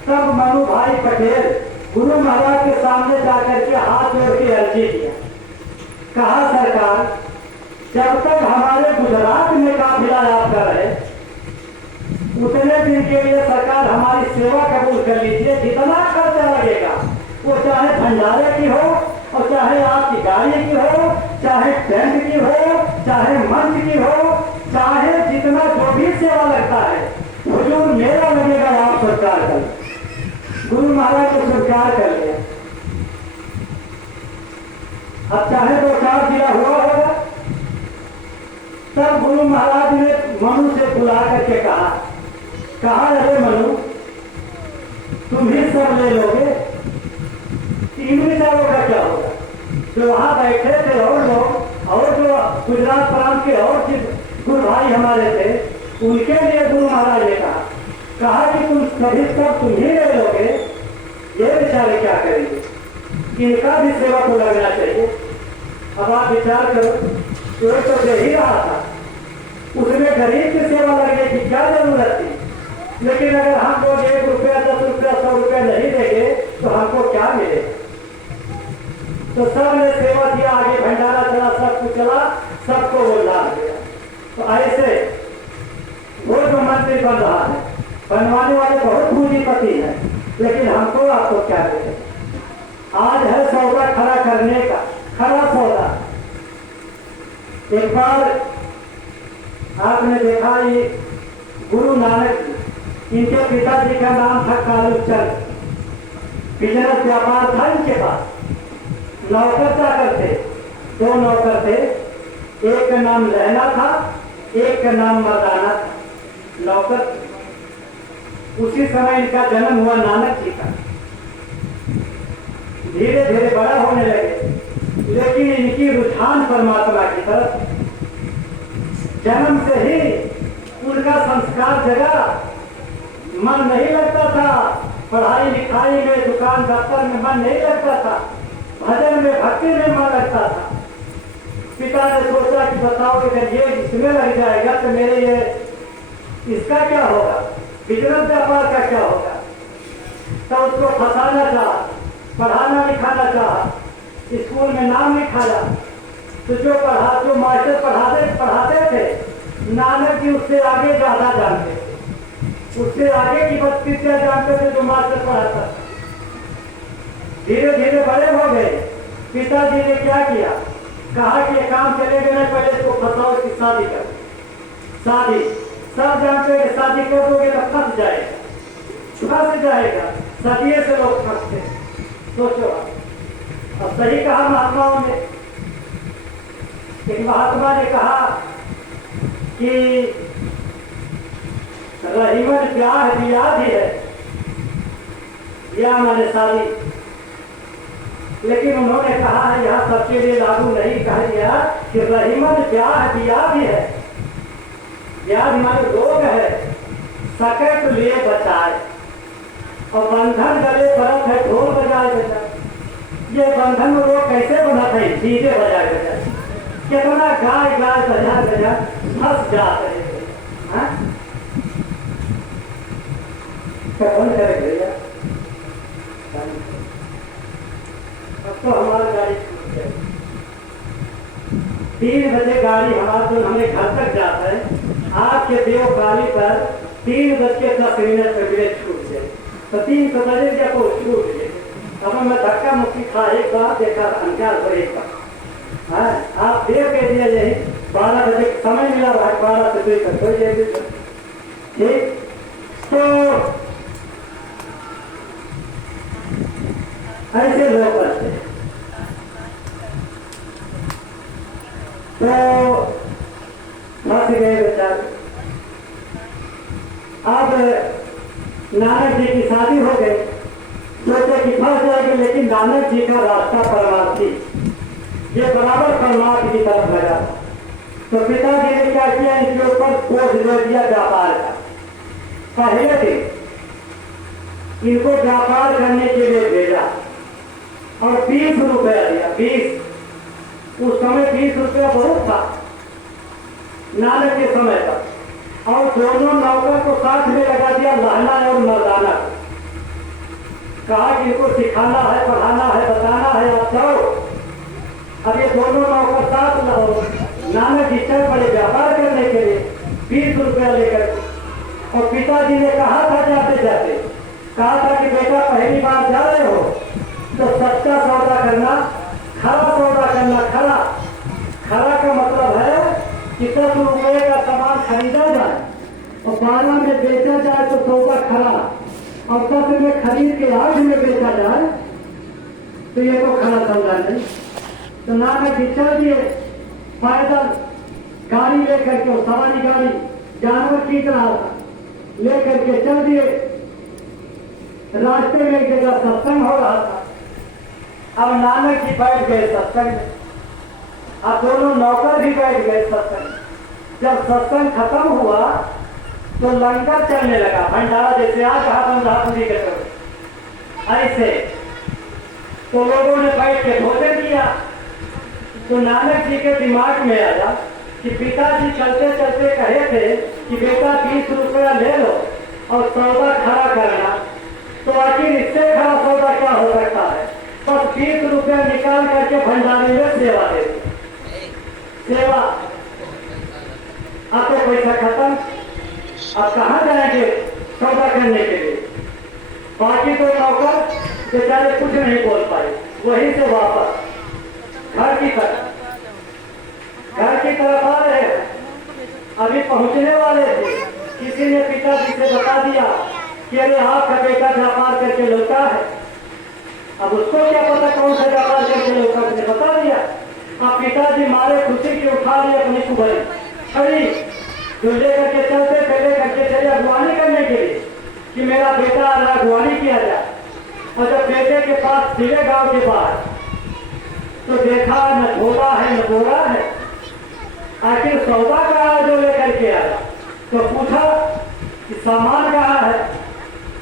तब मनु भाई पटेल गुरु महाराज के सामने जाकर के हाथ जोड़ के अर्जी किया। कहा सरकार, जब तक हमारे गुजरात में काफिला आपका रहे उतने दिन के लिए सरकार हमारी सेवा कबूल कर लीजिए। जितना खर्चा लगेगा, वो चाहे भंडारे की हो और चाहे आपकी गाड़ी की हो, चाहे टेंट की हो, चाहे मंच की हो, चाहे जितना जो भी सेवा लगता है, हुजूर मेरा लगेगा, आप स्वीकार कर। गुरु महाराज को स्वीकार कर लिया। अब चाहे 2-4 जिला हुआ होगा, तब गुरु महाराज ने मनु से बुला करके कहा अरे मनु, तुम ही सब ले लोगे, 3 विचारों का क्या होगा? जो वहां बैठे थे और लोग, और जो गुजरात प्रांत के और गुरु भाई हमारे थे, उनके लिए गुरु महाराज ने कहा कि तुम सभी सब तुम ही ले लोगे, ये बेचारे क्या करेंगे? इनका भी सेवा को लगना चाहिए। अब आप विचार करो, तो दे ही रहा था, उसमें गरीब की सेवा लगने की क्या जरूरत थी? लेकिन अगर हम लोग 1 रुपया 10 रुपया 100 रुपया नहीं देंगे तो हमको क्या मिलेगा? तो सब ने सेवा दिया, आगे भंडारा चला, सब कुछ चला, सबको वो लाभ दिया। तो ऐसे वो जो मंदिर बन रहा है, बनवाने वाले बहुत पूंजीपति हैं, लेकिन हमको आपको क्या देते? आज है सौदा खड़ा करने का, खड़ा सौदा। एक बार आपने देखा, ये गुरु नानक जी, इनके पिताजी का नाम था कालूचंद, बिजनेस व्यापार था इनके पास। नौकर चाकर थे, 2 नौकर थे, एक का नाम लहना था, एक का नाम मर्दाना था। नौकर, उसी समय इनका जन्म हुआ नानक जी का। धीरे धीरे बड़ा होने लगे, लेकिन इनकी रुझान परमात्मा की तरफ। जन्म से ही उनका संस्कार जगा, मन नहीं लगता था पढ़ाई लिखाई में, दुकान दफ्तर में मन नहीं लगता था, भजन में भक्ति में मन लगता था। पिता ने सोचा कि बताओ कि अगर ये इसमें लग जाएगा तो मेरे ये इसका क्या होगा, बिजनेस व्यापार का क्या होगा? तो उसको फंसाना चाहा, पढ़ाना लिखाना चाहा, स्कूल में नाम लिखाया। तो जो मास्टर पढ़ाते थे, नानक जी उससे आगे ज्यादा जानते थे, उससे आगे की विद्या जानते थे जो मास्टर पढ़ाता। धीरे धीरे बड़े हो गए। पिताजी ने क्या किया, कहा कि ये काम चलेगा नहीं, पहले इसको फंसाओ, इसकी शादी कर। शादी सब जानते हैं, शादी कर दोगे तो फंस जाएगा। सदिये से लोग फंसते। सोचो, अब सही कहा महात्माओं ने। एक महात्मा ने कहा कि रहीमन प्यार दिया भी है, या मैंने शादी, लेकिन उन्होंने कहा है यहाँ सबके लिए लागू नहीं कहा गया कि रहीमन प्यार दिया भी है। ब्याह हमारे रोग है, सके तो लिए बचाए, और बंधन गले परत है, ढोल बजाए बजाए। ये बंधन रोग कैसे बना था? डीजे बजाए बजाए, कितना गाय बजा फंस जाते हैं। कौन करे भैया? अब तो हमारी गाड़ी छूट गई। 3 बजे गाड़ी हमें घर तक जाता है। आपके देवकाली पर 3:10 पे छूट गए, तो 3 बजे जब वो छूट गए, तब मैं धक्का मुक्की खा, एक बार देखा अंकार पर एक बार। आप देव के दिए यही 12 बजे समय मिला, 12 से 2 तक हो जाएगी। ठीक, तो ऐसे लोग करते हैं। तो फंस गए बेचारे। अब नानक जी की शादी हो गई, सोचे कि फंस जाएंगे, लेकिन नानक जी का रास्ता परमार्थी, ये बराबर परमार्थ की तरफ लगा। तो पिताजी ने क्या किया, इनके ऊपर बोझ दे दिया व्यापार का। पहले दिन इनको व्यापार करने के लिए भेजा और 20 रुपया दिया। 20 उस समय 20 रुपया बहुत था नानक के समय तक। और दोनों नौकर को साथ में लगा दिया, लहना और मर्दाना। कहा कि इनको सिखाना है, पढ़ाना है, बताना है, आप जाओ। अब ये दोनों नौकर साथ नानक जी चल पड़े व्यापार करने के लिए 20 रुपया लेकर। और पिताजी ने कहा था जाते जाते, कहा था कि बेटा पहली बार जा रहे हो तो सच्चा सौदा करना, खरा सौदा करना। खरा खरा का मतलब है कि 10 रुपये का सामान खरीदा जाए और 12 में बेचा जाए तो सौदा खरा, और 10 में खरीद के 8 में बेचा जाए तो ये तो खरा सौदा नहीं। तो नानक जी चल दिए पैदल, गाड़ी लेकर के, सवारी गाड़ी जानवर खींच रहा था, लेकर के चल दिए। रास्ते में एक जगह सत्संग हो रहा था। अब नानक जी बैठ गए सत्संग में, अब दोनों नौकर भी बैठ गए सत्संग। जब सत्संग खत्म हुआ तो लंगर चलने लगा, भंडारा जैसे आज हाथी के तरफ ऐसे। तो लोगों ने बैठ के भोजन किया। तो नानक जी के दिमाग में आया कि पिताजी चलते चलते कहे थे कि बेटा 20 रुपया ले लो और सौदा खड़ा करना, तो आखिर इससे खरा सौदा क्या हो सकता है। बस 20 रुपया निकाल करके भंडारे में सेवा दे, सेवा। अब तो पैसा खत्म, अब कहाँ जाएंगे सौदा करने के लिए। बाकी तो नौकर बेचारे कुछ नहीं बोल पाए, वहीं से वापस घर की तरफ आ रहे हैं। अभी पहुंचने वाले थे, किसी ने पिताजी से बता दिया कि अरे आपका बेटा व्यापार करके लौटा है। अब उसको क्या पता कौन सा व्यापार करके लौटा, उसने बता दिया। अब पिताजी मारे खुशी की उठा लिए अपनी कुबरी छड़ी, जो लेकर के चलते पहले करके चले अगवानी करने के लिए कि मेरा बेटा आ रहा, अगवानी किया जाए। और जब बेटे के पास सिले गांव के बाहर तो देखा न झोला है न बोरा है, आखिर सौदा कहाँ जो लेकर के आया। तो पूछा कि सामान कहाँ है,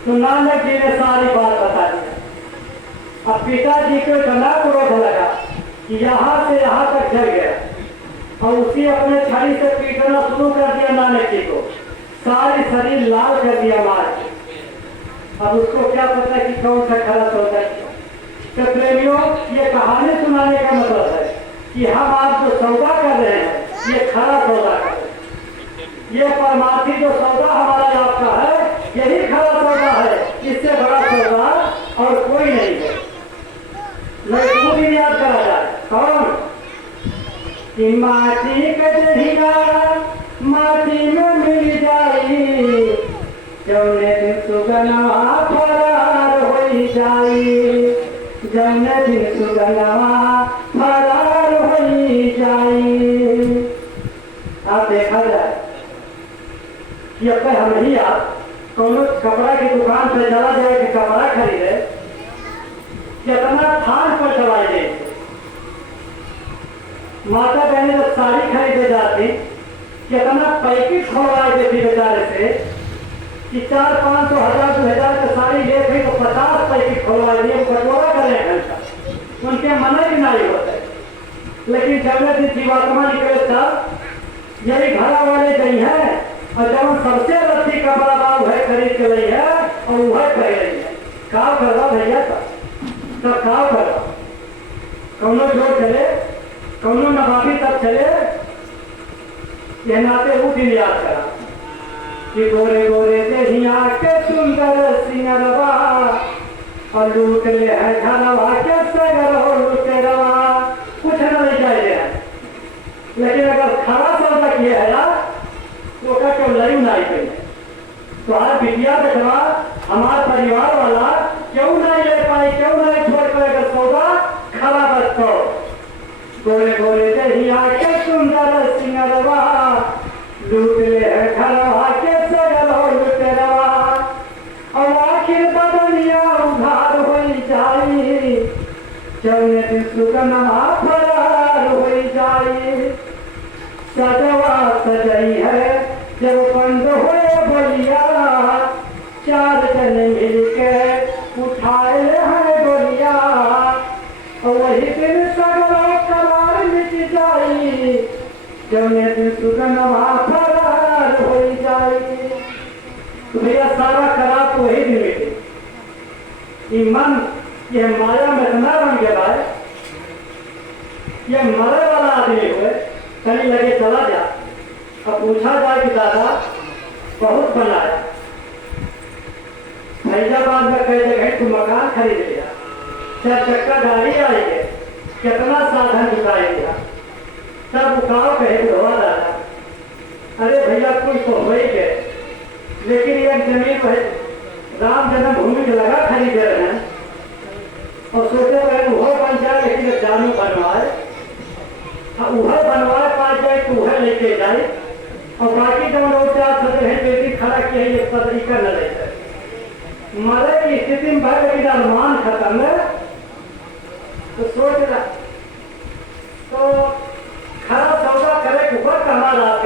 तो नानक जी ने सारी बात बता दी। अब पिताजी को इतना क्रोध लगा कि यहाँ से यहाँ तक जल गया और उसी अपने छड़ी से पीटना शुरू कर दिया नानक जी को, सारी शरीर लाल कर दिया मार के। अब उसको क्या पता कि कौन सा खरा सौदा किया। तो प्रेमियों, ये कहानी सुनाने का मतलब है कि हम आप जो सौदा कर रहे हैं ये खरा सौदा कर रहे हैं। ये परमार्थी जो सौदा हमारा आपका है यही खरा सौदा है, इससे बड़ा सौदा और कोई नहीं है। मैं भी याद करा जाए कौन कि माटी कजहिया माटी में मिल जाई, जौने दिन सुगनवा फरार हो जाई, जौने दिन सुगनवा फरार हो जाई। आप देखा जाए कि अब तक हम ही आप कौन कपड़ा की दुकान पे चला जाए कि कपड़ा खरीदे, कितना थान पर चलाए गए। माता बहने जब साड़ी खरीदे जाती कितना पैकेट खोलवाए देती बेचारे से कि 400-500 1000 2000 की साड़ी ले गई तो 50 पैकेट खोलवाए दिए, बटोरा करें घंटा, उनके मना भी नहीं होते। लेकिन जब जीवात्मा निकले तब यही घरा वाले गई है और जब सबसे अच्छी कपड़ा बाब है खरीद के गई है और वह कह रही है का कर रहा भैया तब का कर रहा कौनो जोर चले कौनो नवाबी तब चले। कहनाते वो दिन याद करा कि गोरे गोरे देहिया के सुंदर सिंगरवा और लूट ले है घरवा के सगर हो लूटे रवा, कुछ नहीं चाहिए। लेकिन अगर खरा सौदा किया है ना तो क्या क्यों लड़ी नहीं गई। तुम्हारा बिटिया बेटवा हमारा परिवार वाला क्यों नहीं ले पाई, क्यों नहीं छोड़ कर सौदा खरा बचो। गोरे गोरे दहिया के सुंदर सिंगरवा लूट ले घरवा के सगरो लुटेरवा। और आखिर बदनिया उधार हो जाई, चौने दिन सुगनमा फरार हो जाई। सजवा सजई है जब बंद हुए बोलिया, चार जने मिलके उठाए हैं बोलिया। और वही दिन सगरो करार मिट जाई, जौने दिन सुगनमा फरार हो जाई। तो भैया सारा करार तो वही दिन मिटे। ये मन ये माया में इतना बन गया है, ये मरे वाला आदमी हुए कहीं लगे चला जा। अब पूछा जाए कि दादा बहुत बनाया, फैजाबाद में कई जगह तू मकान खरीद लिया, 4 चक्का गाड़ी आई है, कितना साधन जुटाई गया, सब उठाओ कहे धोआ दादा। अरे भैया कुछ तो हो ही गए, लेकिन एक जमीन राम जन्मभूमि के लगा खरीद रहे हैं और सोचे पहले वह बन जाए, लेकिन जानू बनवाए वह बनवाए पा जाए तो वह लेके जाए। और बाकी जब लोग 4 सदर हैं बेटी खड़ा किया ये तरीका न लेते मरे की स्थिति में भाई लेकिन अनुमान खत्म है। तो सोच रहा तो खरा सौदा करे ऊपर कमा रहा